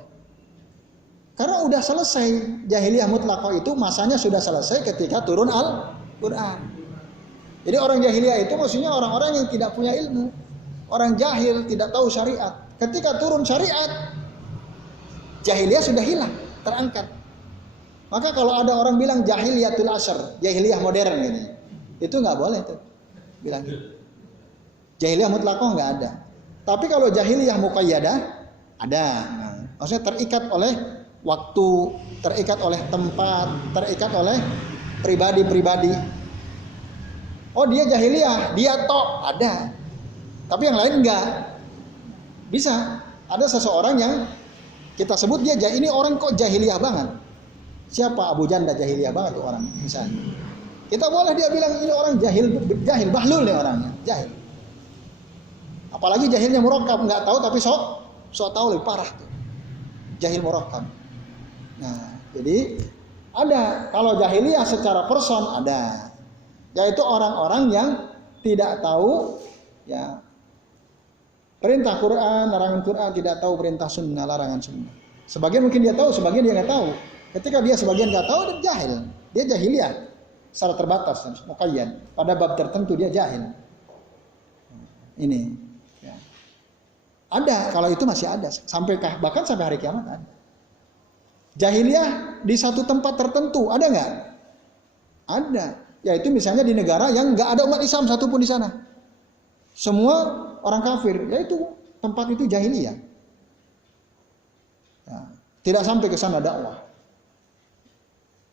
Karena udah selesai jahiliyah mutlaqah itu, masanya sudah selesai ketika turun Al-Quran. Jadi orang jahiliyah itu maksudnya orang-orang yang tidak punya ilmu, orang jahil, tidak tahu syariat. Ketika turun syariat, jahiliyah sudah hilang, terangkat. Maka kalau ada orang bilang jahiliyatul asr, jahiliyah modern gitu, itu nggak boleh tuh bilang gitu. Jahiliyah mutlaqah nggak ada. Tapi kalau jahiliyah muqayyadah ada. Nah, maksudnya terikat oleh waktu, terikat oleh tempat, terikat oleh pribadi-pribadi. Oh dia jahiliyah, dia tok ada. Tapi yang lain enggak. Bisa. Ada seseorang yang kita sebut dia ini orang kok jahiliyah banget. Siapa? Abu Janda jahiliyah banget tuh orang misalnya. Kita boleh dia bilang ini orang jahil bahlul nih orangnya, jahil. Apalagi jahilnya murakkab, enggak tahu tapi sok tahu lebih parah tuh. Jahil murakkab. Nah, jadi ada kalau jahiliyah secara person ada, yaitu orang-orang yang tidak tahu ya perintah Quran, larangan Quran, tidak tahu perintah sunnah, larangan sunnah. Sebagian mungkin dia tahu, sebagian dia nggak tahu. Ketika dia sebagian nggak tahu, dia jahil, dia jahiliyah. secara terbatas, muqayyad. Pada bab tertentu dia jahil. Ini. Ya. Ada, kalau itu masih ada. Bahkan sampai hari kiamat ada. Jahiliyah di satu tempat tertentu, ada nggak? Ada. Yaitu misalnya di negara yang nggak ada umat Islam satupun di sana. Semua orang kafir, yaitu tempat itu jahiliyah. Ya. Tidak sampai ke sana dakwah.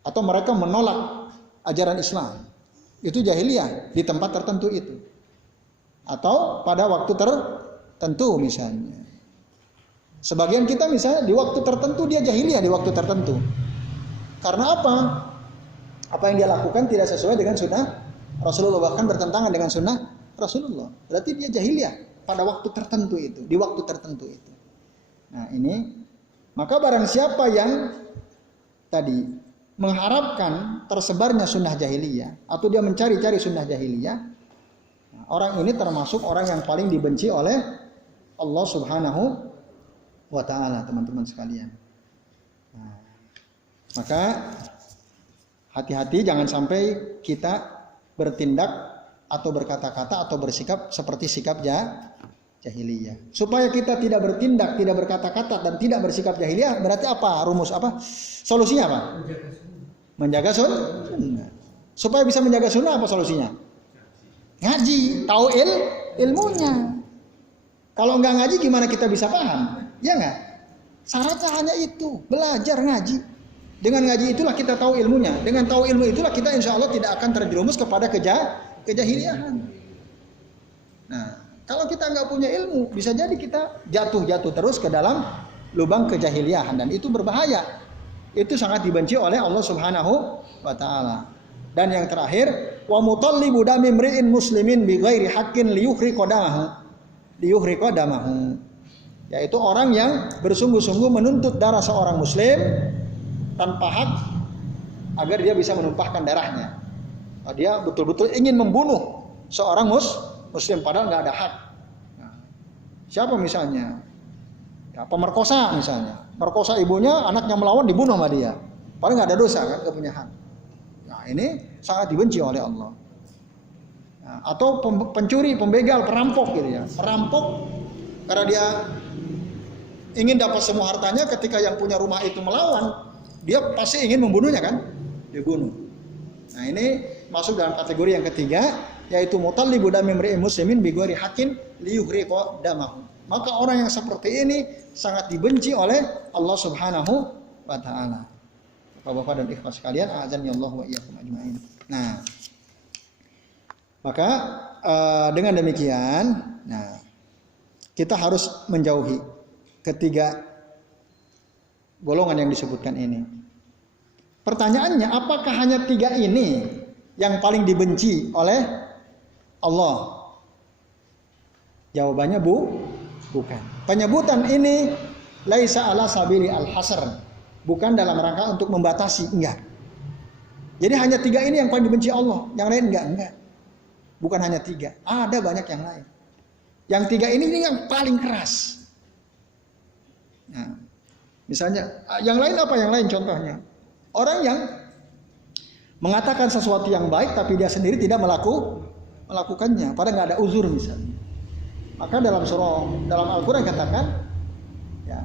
Atau mereka menolak ajaran Islam. Itu jahiliyah di tempat tertentu itu. Atau pada waktu tertentu misalnya. Sebagian kita misalnya di waktu tertentu dia jahiliyah di waktu tertentu. Karena apa? Apa yang dia lakukan tidak sesuai dengan sunnah Rasulullah, bahkan bertentangan dengan sunnah Rasulullah. Berarti dia jahiliyah pada waktu tertentu itu, di waktu tertentu itu. Nah ini, maka barang siapa yang tadi mengharapkan tersebarnya sunnah jahiliyah atau dia mencari-cari sunnah jahiliyah, orang ini termasuk orang yang paling dibenci oleh Allah Subhanahu wa ta'ala, teman-teman sekalian. Nah, maka hati-hati jangan sampai kita bertindak atau berkata-kata atau bersikap seperti sikap jahiliyah. Supaya kita tidak bertindak, tidak berkata-kata dan tidak bersikap jahiliyah, berarti apa? Rumus apa? Solusinya apa? Menjaga sunnah. Supaya bisa menjaga sunnah apa solusinya? Ngaji, tahu ilmunya. Kalau nggak ngaji gimana kita bisa paham? Ya nggak? Syaratnya hanya itu, belajar ngaji. Dengan ngaji itulah kita tahu ilmunya. Dengan tahu ilmu itulah kita insya Allah tidak akan terjerumus kepada kejahiliahan. Nah, kalau kita nggak punya ilmu, bisa jadi kita jatuh terus ke dalam lubang kejahiliahan dan itu berbahaya. Itu sangat dibenci oleh Allah Subhanahu wa ta'ala. Dan yang terakhir, wa mutallibu dami mri'in muslimin bi ghairi haqqin liyuhriqa damahu. Yaitu orang yang bersungguh-sungguh menuntut darah seorang muslim tanpa hak agar dia bisa menumpahkan darahnya. Nah, dia betul-betul ingin membunuh seorang muslim padahal nggak ada hak. Nah, siapa misalnya? Ya, pemerkosa misalnya. Merkosa ibunya, anaknya melawan dibunuh sama dia. Padahal nggak ada dosa kan, nggak punya hak. Nah, ini sangat dibenci oleh Allah. Nah, atau pencuri, pembegal, perampok gitu ya. Perampok karena dia ingin dapat semua hartanya, ketika yang punya rumah itu melawan, dia pasti ingin membunuhnya kan? Dibunuh. Nah ini masuk dalam kategori yang ketiga, yaitu mutallibu dami mri'in muslimin bi ghairi haqqin liyuhriqa damahu. Maka orang yang seperti ini sangat dibenci oleh Allah Subhanahu wa ta'ala. Bapak-bapak dan ikhwah sekalian, a'azani Allah wa iyyakum ajmain. Nah, maka dengan demikian, nah kita harus menjauhi ketiga golongan yang disebutkan ini. Pertanyaannya, apakah hanya tiga ini yang paling dibenci oleh Allah? Jawabannya bukan. Penyebutan ini laisa ala sabili al-hasr, bukan dalam rangka untuk membatasi, enggak. Jadi hanya tiga ini yang paling dibenci Allah, yang lain enggak. Bukan hanya tiga, ada banyak yang lain. Yang tiga ini yang paling keras. Nah, misalnya, yang lain apa? Yang lain contohnya, orang yang mengatakan sesuatu yang baik tapi dia sendiri tidak melakukannya, padahal nggak ada uzur misalnya. Maka dalam Al-Quran katakan, ya,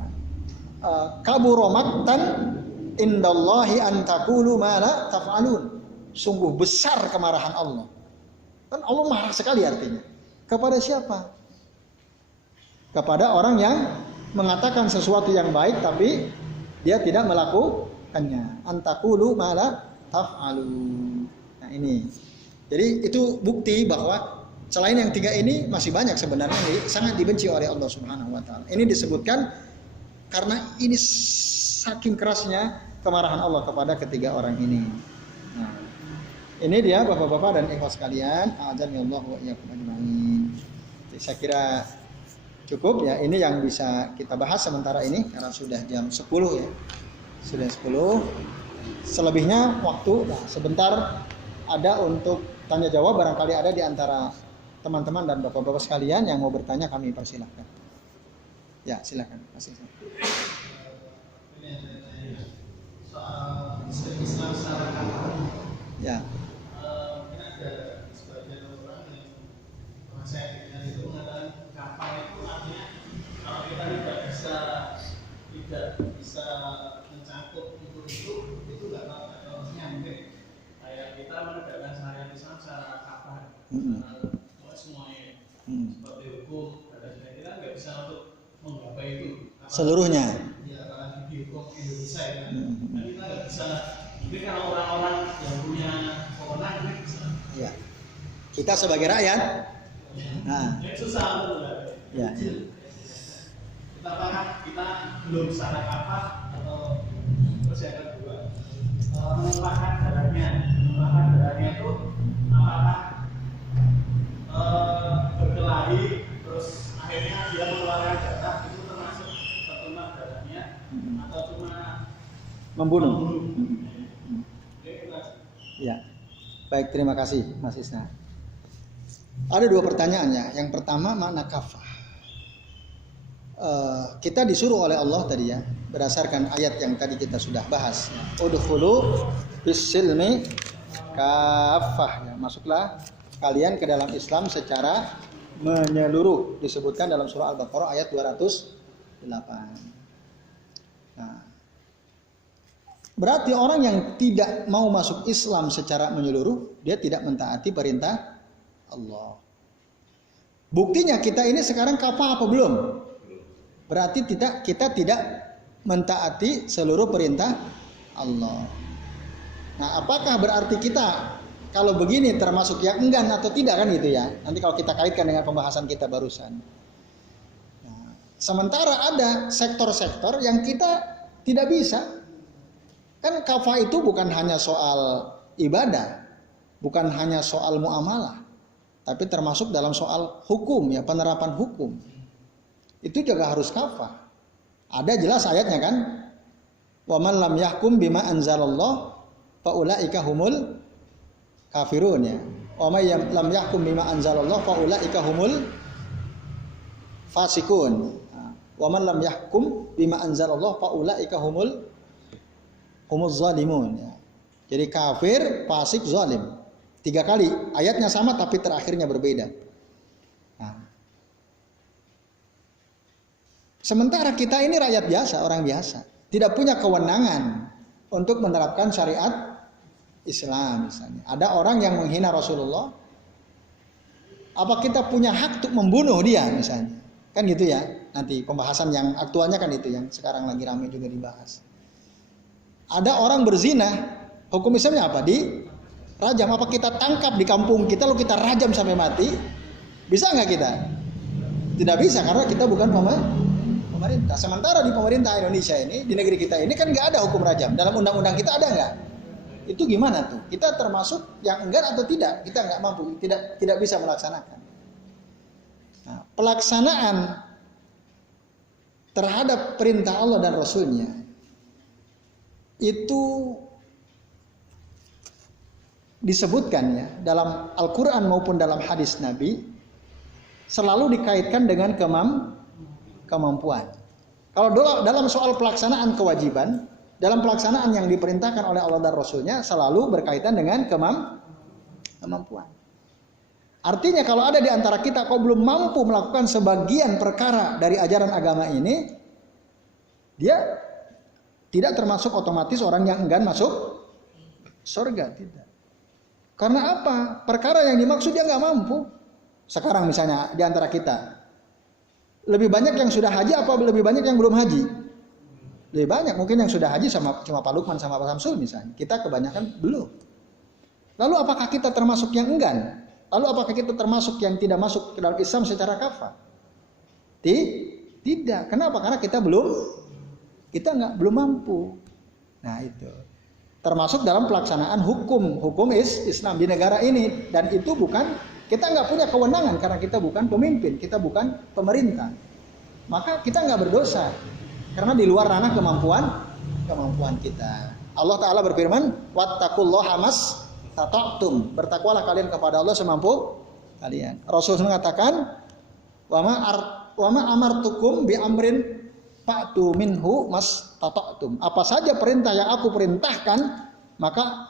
kabura maqtan indallahi an taqulu ma la taf'alun. Sungguh besar kemarahan Allah. Kan Allah marah sekali artinya. Kepada siapa? Kepada orang yang mengatakan sesuatu yang baik tapi dia tidak melakukannya. Antaqulu ma la taf'alun. Nah ini. Jadi itu bukti bahwa selain yang tiga ini masih banyak sebenarnya sangat dibenci oleh Allah Subhanahu wa taala. Ini disebutkan karena ini saking kerasnya kemarahan Allah kepada ketiga orang ini. Nah, ini dia Bapak-bapak dan ikhwas sekalian, a'adzanillahu wa iyyakum ajmain. Saya kira cukup ya, ini yang bisa kita bahas sementara ini karena sudah jam 10 ya. Sudah 10. Selebihnya waktu sebentar ada untuk tanya jawab, barangkali ada di antara teman-teman dan bapak-bapak sekalian yang mau bertanya, kami persilahkan. Ya, silakan. Masih. Soal Islam secara kata. Ya. ada sebagian orang yang saya dengar itu mengatakan kapal itu artinya kalau kita tidak bisa mencangkup itu nggak tahu maksudnya mungkin kayak kita menegakkan syariat Islam secara kapal semuanya seperti hukum dan kita nggak bisa untuk menggapai itu seluruhnya. Ya apalagi di hukum Indonesia ya kan kita nggak bisa. Mungkin kalau orang-orang yang punya kewenangan ini bisa. Ya. Kita sebagai rakyat. Nah. Susah betul. Ya. Kita belum secara kapal atau terus yang kedua menumpahkan darahnya itu apakah berkelahi terus akhirnya dia mengeluarkan darah itu termasuk tertumpah darahnya atau cuma membunuh. Ya, baik, terima kasih Mas Isna. Ada dua pertanyaannya. Yang pertama, makna kafah. Kita disuruh oleh Allah tadi ya, berdasarkan ayat yang tadi kita sudah bahas. Udkhulu bis-silmi kafah. Ya, masuklah kalian ke dalam Islam secara menyeluruh. Disebutkan dalam surah Al-Baqarah ayat 208. Nah, berarti orang yang tidak mau masuk Islam secara menyeluruh, dia tidak mentaati perintah Allah. Buktinya kita ini sekarang kafah apa belum? Berarti kita tidak mentaati seluruh perintah Allah. Nah, apakah berarti kita kalau begini termasuk yang enggan atau tidak kan gitu ya? Nanti kalau kita kaitkan dengan pembahasan kita barusan. Nah, sementara ada sektor-sektor yang kita tidak bisa. Kan kafah itu bukan hanya soal ibadah, bukan hanya soal muamalah, tapi termasuk dalam soal hukum ya, penerapan hukum. Itu juga harus kafah. Ada jelas ayatnya kan? Wa man lam yahkum bima anzalallah fa ulaika humul kafirun ya. Wa may lam yahkum bima anzalallah fa ulaika humul fasikun. Wa man lam yahkum bima anzalallah fa ulaika humul zalimun ya. Jadi kafir, fasik, zalim. 3 kali ayatnya sama tapi terakhirnya berbeda. Nah. Sementara kita ini rakyat biasa, orang biasa, tidak punya kewenangan untuk menerapkan syariat Islam misalnya. Ada orang yang menghina Rasulullah, apa kita punya hak untuk membunuh dia misalnya? Kan gitu ya. Nanti pembahasan yang aktualnya kan itu yang sekarang lagi ramai juga dibahas. Ada orang berzina, hukum Islamnya apa? Di rajam. Apa kita tangkap di kampung kita lalu kita rajam sampai mati? Bisa nggak kita? Tidak bisa karena kita bukan pemerintah. Sementara di pemerintah Indonesia ini, di negeri kita ini kan nggak ada hukum rajam. Dalam undang-undang kita ada nggak? Itu gimana tuh? Kita termasuk yang enggan atau tidak? Kita nggak mampu, tidak bisa melaksanakan. Nah, pelaksanaan terhadap perintah Allah dan Rasulnya itu disebutkan ya dalam Al-Quran maupun dalam hadis Nabi selalu dikaitkan dengan kemampuan. Kalau dalam soal pelaksanaan kewajiban, dalam pelaksanaan yang diperintahkan oleh Allah dan Rasulnya selalu berkaitan dengan kemampuan. Artinya kalau ada di antara kita kau belum mampu melakukan sebagian perkara dari ajaran agama ini, dia tidak termasuk otomatis orang yang enggan masuk surga, tidak. Karena apa? Perkara yang dimaksud dia nggak mampu. Sekarang misalnya di antara kita, lebih banyak yang sudah haji apa lebih banyak yang belum haji? Lebih banyak mungkin yang sudah haji cuma Pak Lukman sama Pak Samsul misalnya. Kita kebanyakan belum. Lalu apakah kita termasuk yang enggan? Lalu apakah kita termasuk yang tidak masuk ke dalam Islam secara kafah? Tidak. Kenapa? Karena kita belum mampu. Nah itu termasuk dalam pelaksanaan hukum Islam di negara ini, dan itu bukan, kita nggak punya kewenangan karena kita bukan pemimpin, kita bukan pemerintah, maka kita nggak berdosa karena di luar ranah kemampuan kita. Allah Ta'ala berfirman, wattaqullaha mastata'tum, bertakwalah kalian kepada Allah semampu kalian. Rasul mengatakan, wa ma amartukum bi amrin fa'tu minhu mastata'tum. Apa saja perintah yang aku perintahkan, maka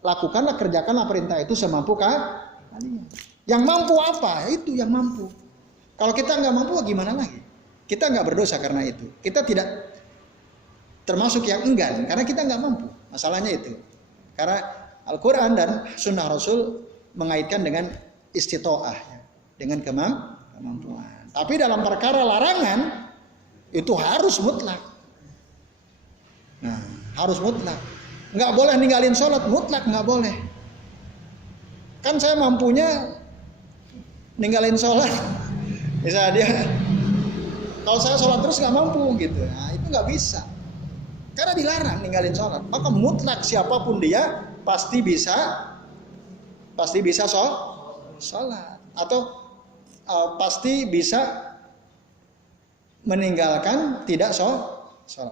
Lakukanlah, kerjakanlah perintah itu semampu kalian. Yang mampu apa? Itu yang mampu. Kalau kita nggak mampu, gimana lagi? Kita nggak berdosa karena itu. Kita tidak termasuk yang enggan karena kita nggak mampu. Masalahnya itu. Karena Al-Quran dan Sunnah Rasul mengaitkan dengan istitoah, dengan kemampuan. Tapi dalam perkara larangan itu harus mutlak. Nah, harus mutlak. Nggak boleh ninggalin sholat, mutlak nggak boleh. Kan saya mampunya ninggalin sholat. Misalnya dia, kalau saya sholat terus nggak mampu gitu, nah itu nggak bisa. Karena dilarang ninggalin sholat. Maka mutlak siapapun dia pasti bisa sholat atau pasti bisa meninggalkan tidak sholat.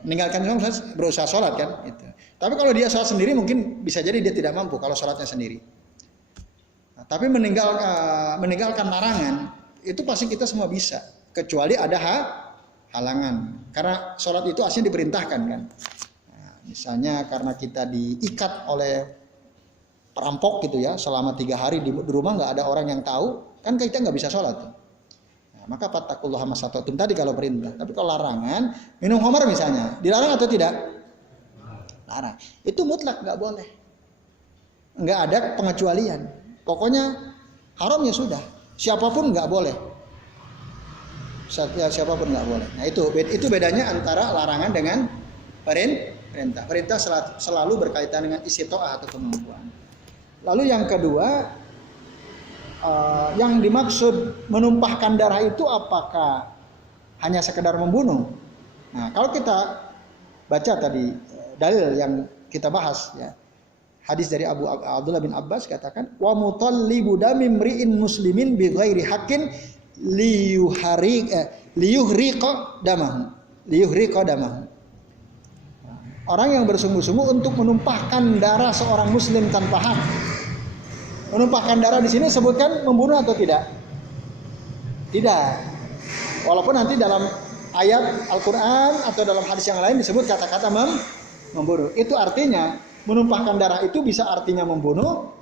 Meninggalkan sholat berusaha sholat kan. Gitu. Tapi kalau dia sholat sendiri mungkin bisa jadi dia tidak mampu kalau sholatnya sendiri. Nah, tapi meninggalkan larangan itu pasti kita semua bisa, kecuali ada halangan. Karena sholat itu aslinya diperintahkan kan. Nah, misalnya karena kita diikat oleh perampok gitu ya, selama 3 hari di rumah nggak ada orang yang tahu, kan kita nggak bisa sholat. Nah, maka fattaqullaha masata'tum tadi kalau perintah. Tapi kalau larangan, minum khamar misalnya, dilarang atau tidak? Larang. Itu mutlak nggak boleh. Nggak ada pengecualian. Pokoknya haram ya sudah. Siapapun nggak boleh. Siapapun nggak boleh. Nah itu bedanya antara larangan dengan perintah. Perintah selalu berkaitan dengan istitoah atau kemampuan. Lalu yang kedua, yang dimaksud menumpahkan darah itu apakah hanya sekedar membunuh? Nah kalau kita baca tadi dalil yang kita bahas ya, hadis dari Abdullah bin Abbas katakan, wa mutallibu damim ri'in muslimin bi ghairi haqqin liyuhriqa damahu. Orang yang bersungguh-sungguh untuk menumpahkan darah seorang muslim tanpa hak. Menumpahkan darah di sini sebutkan membunuh atau tidak? Tidak. Walaupun nanti dalam ayat Al-Quran atau dalam hadis yang lain disebut kata-kata membunuh. Itu artinya menumpahkan darah itu bisa artinya membunuh,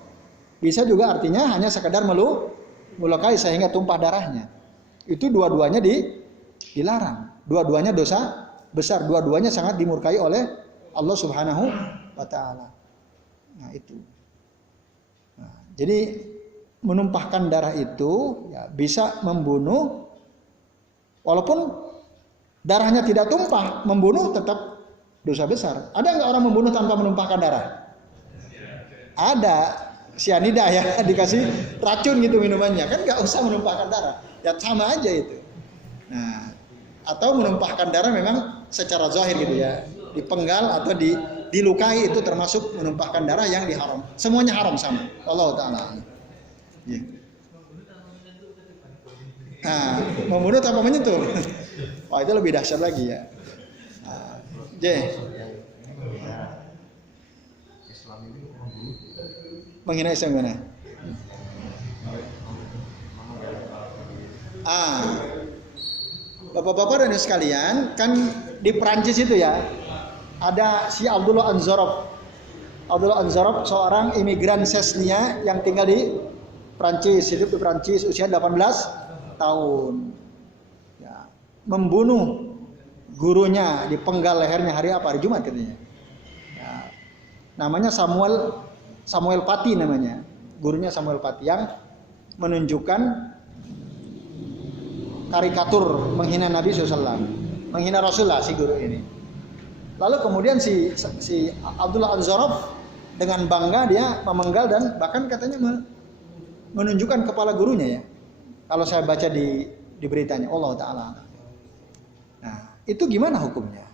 bisa juga artinya hanya sekedar melukai sehingga tumpah darahnya. Itu dua-duanya dilarang. Dua-duanya dosa besar. Dua-duanya sangat dimurkai oleh Allah Subhanahu wa Ta'ala. Nah itu. Nah, jadi menumpahkan darah itu ya, bisa membunuh, walaupun darahnya tidak tumpah, membunuh tetap dosa besar. Ada nggak orang membunuh tanpa menumpahkan darah? Ada. Cyanida ya, dikasih racun gitu minumannya, kan nggak usah menumpahkan darah, ya sama aja itu. Nah, atau menumpahkan darah memang secara zahir gitu ya, dipenggal atau dilukai itu termasuk menumpahkan darah yang diharam. Semuanya haram sama Allah Ta'ala. Ya. Nah, membunuh tanpa menyentuh, wah itu lebih dahsyat lagi ya. Nah, menghina Islam mana? Bapak-bapak dan sekalian, kan di Perancis itu ya, ada si Abdullah Anzorov. Abdullah Anzorov seorang imigran Chechnya yang tinggal di Perancis, hidup di Perancis usia 18 tahun. Ya, membunuh gurunya, dipenggal lehernya hari apa? Hari Jumat katanya. Ya, namanya Samuel Paty namanya, gurunya Samuel Paty yang menunjukkan karikatur menghina Nabi SAW, menghina Rasulullah si guru ini. Lalu kemudian si Abdullah Anzorov dengan bangga dia memenggal dan bahkan katanya menunjukkan kepala gurunya ya. Kalau saya baca di beritanya, Allah Ta'ala. Nah itu gimana hukumnya?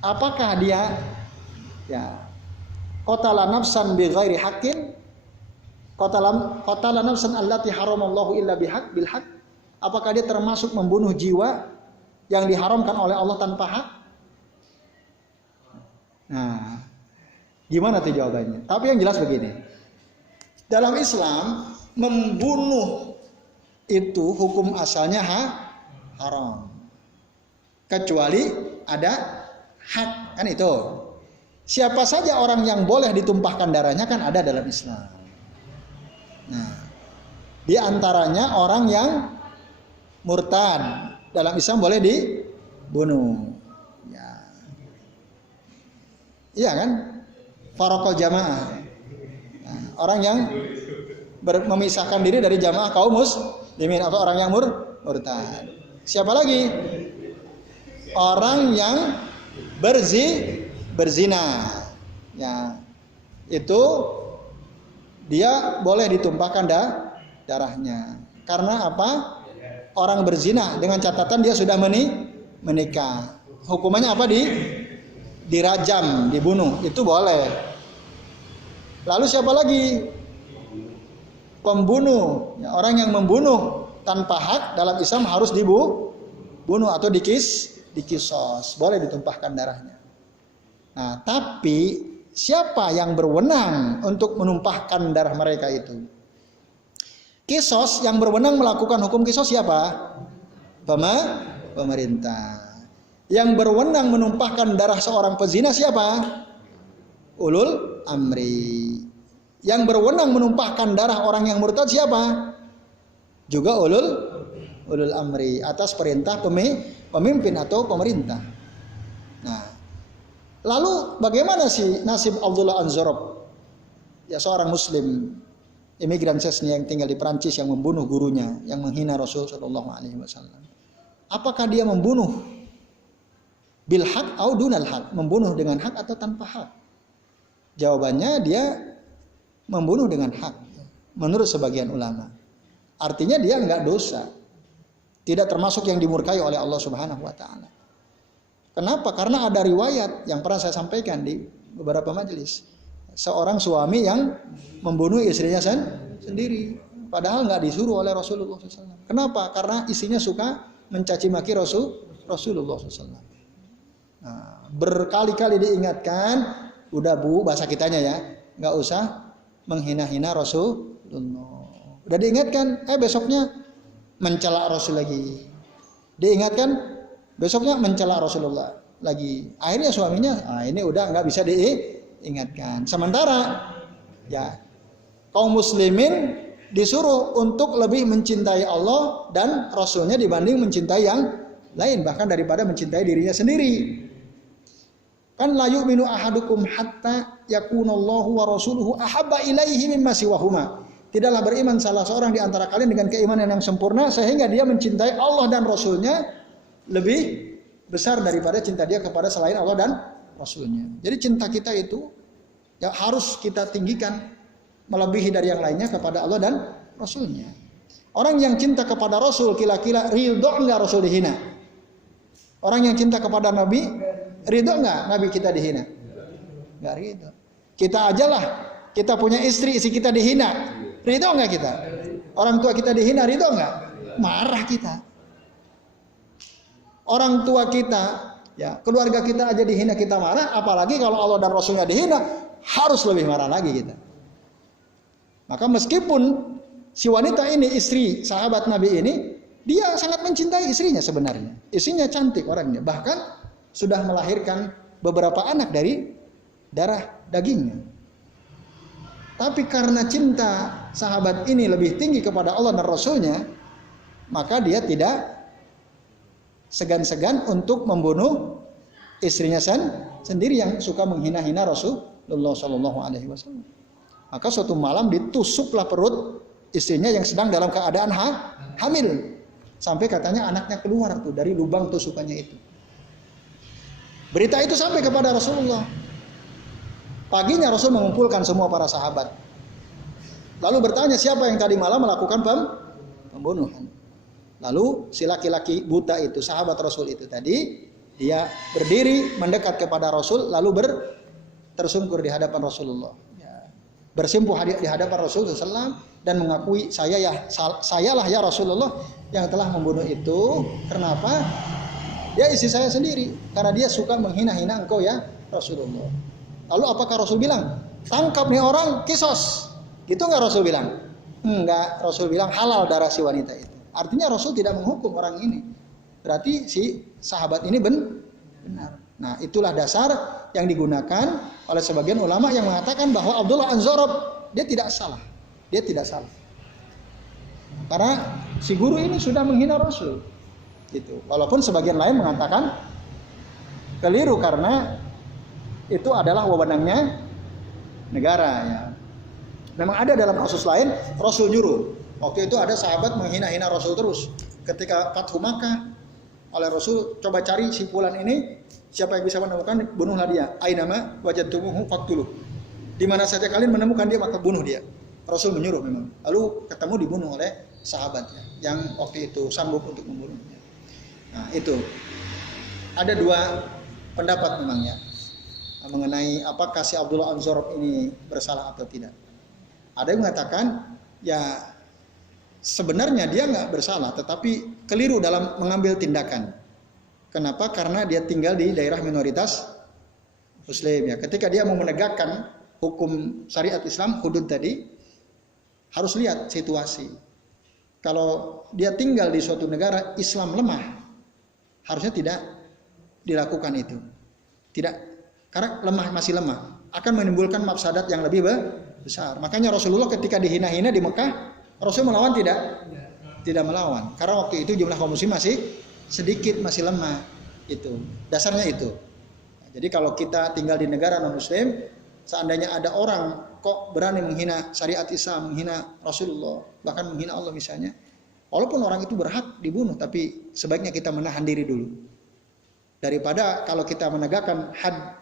Apakah dia ya qatala nafsan bi ghairi haqqin, qatala nafsan allati haramallahu illa bil haqq? Apakah dia termasuk membunuh jiwa yang diharamkan oleh Allah tanpa hak? Nah, gimana tuh jawabannya? Tapi yang jelas begini. Dalam Islam membunuh itu hukum asalnya haram. Kecuali ada hak, kan itu. Siapa saja orang yang boleh ditumpahkan darahnya kan ada dalam Islam. Nah, di antaranya orang yang murtad dalam Islam boleh dibunuh. Ya. Iya kan? Faraqal jamaah. Nah, orang yang memisahkan diri dari jamaah kaum muslimin atau orang yang murtad. Siapa lagi? Orang yang berzina. Ya. Itu dia boleh ditumpahkan darahnya. Karena apa? Orang berzina dengan catatan dia sudah menikah. Hukumannya apa? Dirajam, dibunuh. Itu boleh. Lalu siapa lagi? Pembunuh. Ya, orang yang membunuh tanpa hak dalam Islam harus dibunuh atau dikisos. Boleh ditumpahkan darahnya. Nah, tapi siapa yang berwenang untuk menumpahkan darah mereka itu? Kisos, yang berwenang melakukan hukum kisos siapa? Pemerintah. Yang berwenang menumpahkan darah seorang pezina siapa? Ulul amri. Yang berwenang menumpahkan darah orang yang murtad siapa? Juga ulul amri atas perintah pemimpin atau pemerintah. Nah, lalu bagaimana sih nasib Abdullah An-Zarab? Ya, seorang muslim imigran Chechnya yang tinggal di Prancis yang membunuh gurunya, yang menghina Rasul Shallallahu Alaihi Wasallam. Apakah dia membunuh bil haq atau dunal haq? Membunuh dengan hak atau tanpa hak? Jawabannya dia membunuh dengan hak. Menurut sebagian ulama, artinya dia enggak dosa, tidak termasuk yang dimurkai oleh Allah Subhanahu Wa Taala. Kenapa? Karena ada riwayat yang pernah saya sampaikan di beberapa majelis. Seorang suami yang membunuh istrinya sendiri, padahal nggak disuruh oleh Rasulullah SAW. Kenapa? Karena istrinya suka mencaci maki Rasulullah SAW. Nah, berkali-kali diingatkan, udah bu, bahasa kitanya ya, nggak usah menghina-hina Rasulullah. Udah diingatkan, besoknya mencela Rasul lagi. Diingatkan, besoknya mencela Rasulullah lagi. Akhirnya suaminya, ini udah nggak bisa diingatkan. Sementara ya kaum muslimin disuruh untuk lebih mencintai Allah dan Rasulnya dibanding mencintai yang lain, bahkan daripada mencintai dirinya sendiri. Kan la yu'minu ahadukum hatta yakunallahu wa rasuluhu ahabba ilaihi mimma siwahuma. Tidaklah beriman salah seorang di antara kalian dengan keimanan yang sempurna sehingga dia mencintai Allah dan Rasulnya lebih besar daripada cinta dia kepada selain Allah dan Rasulnya. Jadi cinta kita itu yang harus kita tinggikan melebihi dari yang lainnya kepada Allah dan Rasulnya. Orang yang cinta kepada Rasul kira-kira ridho enggak Rasul dihina? Orang yang cinta kepada Nabi ridho enggak Nabi kita dihina? Enggak ridho. Kita ajalah, kita punya istri kita dihina, ridho enggak kita? Orang tua kita dihina, ridho enggak? Marah kita. Orang tua kita, ya keluarga kita aja dihina kita marah, apalagi kalau Allah dan Rasulnya dihina, harus lebih marah lagi kita. Maka meskipun si wanita ini istri sahabat Nabi ini, dia sangat mencintai istrinya sebenarnya. Istrinya cantik orangnya, bahkan sudah melahirkan beberapa anak dari darah dagingnya. Tapi karena cinta sahabat ini lebih tinggi kepada Allah dan Rasulnya, maka dia tidak segan-segan untuk membunuh istrinya sendiri yang suka menghina-hina Rasulullah Shallallahu Alaihi Wasallam. Maka suatu malam ditusuklah perut istrinya yang sedang dalam keadaan hamil, sampai katanya anaknya keluar tuh dari lubang tusukannya itu. Berita itu sampai kepada Rasulullah. Paginya Rasul mengumpulkan semua para sahabat, lalu bertanya siapa yang tadi malam melakukan pembunuhan. Lalu si laki-laki buta itu, sahabat Rasul itu tadi, dia berdiri mendekat kepada Rasul, lalu tersungkur di hadapan Rasulullah, bersimpuh di hadapan Rasulullah SAW dan mengakui sayalah ya Rasulullah yang telah membunuh itu. Kenapa? Dia istri saya sendiri, karena dia suka menghina-hina engkau ya Rasulullah. Lalu apakah Rasul bilang tangkap nih orang, kisos? Gitu nggak Rasul bilang? Enggak, Rasul bilang halal darah si wanita itu. Artinya Rasul tidak menghukum orang ini. Berarti si sahabat ini benar. Nah, itulah dasar yang digunakan oleh sebagian ulama yang mengatakan bahwa Abdullah An-Zarab dia tidak salah. Dia tidak salah. Karena si guru ini sudah menghina Rasul. Gitu. Walaupun sebagian lain mengatakan keliru karena itu adalah wewenangnya negara ya. Memang ada dalam kasus lain Rasul nyuruh. Waktu itu ada sahabat menghina-hina Rasul terus. Ketika Fathu Makkah oleh Rasul, coba cari si fulan ini, siapa yang bisa menemukan, bunuhlah dia. Ainama wajadtumuhu faqtuluh. Di mana saja kalian menemukan dia maka bunuh dia. Rasul menyuruh memang. Lalu ketemu dibunuh oleh sahabatnya yang waktu itu sanggup untuk membunuhnya. Nah, itu. Ada dua pendapat memangnya mengenai apakah si Abdullah An-Zarab ini bersalah atau tidak. Ada yang mengatakan ya sebenarnya dia nggak bersalah, tetapi keliru dalam mengambil tindakan. Kenapa? Karena dia tinggal di daerah minoritas Muslim ya. Ketika dia mau menegakkan hukum syariat Islam, hudud tadi, harus lihat situasi. Kalau dia tinggal di suatu negara Islam lemah, harusnya tidak dilakukan itu. Tidak, karena masih lemah, akan menimbulkan mafsadat yang lebih besar. Makanya Rasulullah ketika dihina-hina di Mekah, Rasul melawan tidak? Tidak melawan. Karena waktu itu jumlah kaum muslim masih sedikit, masih lemah. Itu. Dasarnya itu. Jadi kalau kita tinggal di negara non-muslim, seandainya ada orang kok berani menghina syariat Islam, menghina Rasulullah, bahkan menghina Allah misalnya, walaupun orang itu berhak dibunuh, tapi sebaiknya kita menahan diri dulu. Daripada kalau kita menegakkan had,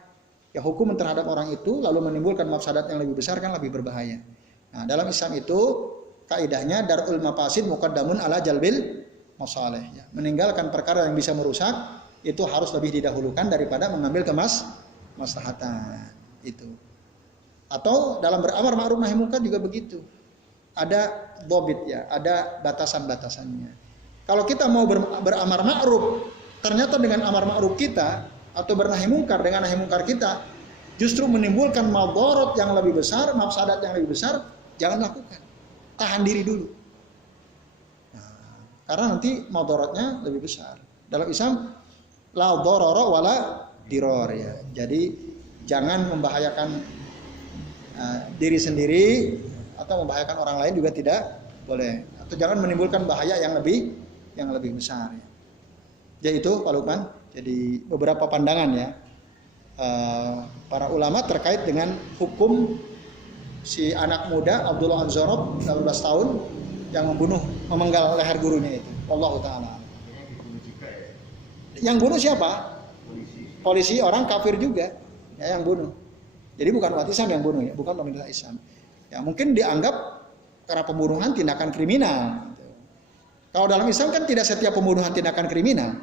ya hukum terhadap orang itu, lalu menimbulkan mafsadat yang lebih besar, kan lebih berbahaya. Nah, dalam Islam itu kaidahnya darul mafasid muqaddamun ala jalbil masalih. Ya. Meninggalkan perkara yang bisa merusak itu harus lebih didahulukan daripada mengambil kemaslahatan itu. Atau dalam beramar ma'ruf nahi munkar juga begitu. Ada dhabit ya, ada batasan-batasannya. Kalau kita mau beramar ma'ruf, ternyata dengan amar ma'ruf kita atau bernahi mungkar dengan nahi mungkar kita justru menimbulkan madharat yang lebih besar, mafsadat yang lebih besar, jangan lakukan. Tahan diri dulu. Nah, karena nanti madharatnya lebih besar. Dalam Islam la dharara wala dirar ya. Jadi jangan membahayakan diri sendiri atau membahayakan orang lain juga tidak boleh. Atau jangan menimbulkan bahaya yang lebih besar ya. Jadi itu Pak Lukman. Jadi beberapa pandangan ya para ulama terkait dengan hukum si anak muda Abdullah An-Zarab 18 tahun yang memenggal leher gurunya itu. Wallahu taala. Yang bunuh siapa? Polisi orang kafir juga ya, yang bunuh. Jadi bukan umat Islam yang bunuh ya, bukan pemerintah Islam. Ya mungkin dianggap karena pembunuhan tindakan kriminal. Kalau dalam Islam kan tidak setiap pembunuhan tindakan kriminal.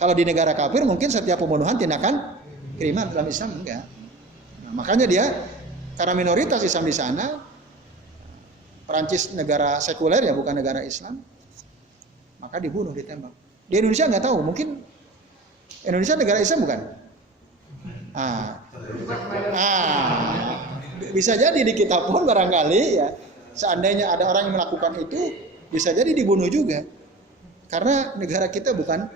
Kalau di negara kafir mungkin setiap pembunuhan tindakan kriminal, dalam Islam enggak. Nah, makanya dia karena minoritas Islam di sana, Perancis negara sekuler ya bukan negara Islam, maka dibunuh, ditembak. Di Indonesia nggak tahu, mungkin Indonesia negara Islam bukan? Bisa jadi di kita pun barangkali ya, seandainya ada orang yang melakukan itu, bisa jadi dibunuh juga, karena negara kita bukan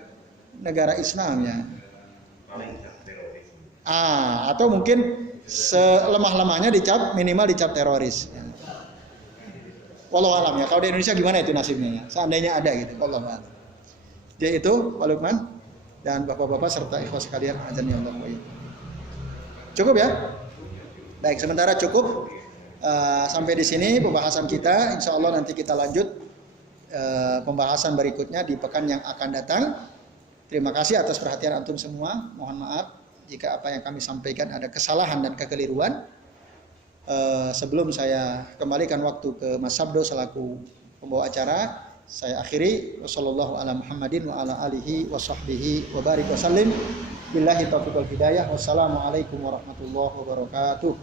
negara Islam ya. Atau mungkin selemah-lemahnya minimal dicap teroris. Ya. Wallahu alam ya. Kalau di Indonesia gimana itu nasibnya ya? Seandainya ada gitu. Wallahu alam. Jadi itu Pak Lukman dan bapak-bapak serta ikhwas sekalian, azan ya Allah. Cukup ya? Baik, sementara cukup sampai di sini pembahasan kita. Insya Allah nanti kita lanjut pembahasan berikutnya di pekan yang akan datang. Terima kasih atas perhatian antum semua. Mohon maaf jika apa yang kami sampaikan ada kesalahan dan kekeliruan. Sebelum saya kembalikan waktu ke Mas Sabdo selaku pembawa acara, saya akhiri. Wassallallahu ala Muhammadin wa ala alihi wa sahbihi wa barik wa sallim. Billahi taufiq wal hidayah. Wassalamualaikum warahmatullahi wabarakatuh.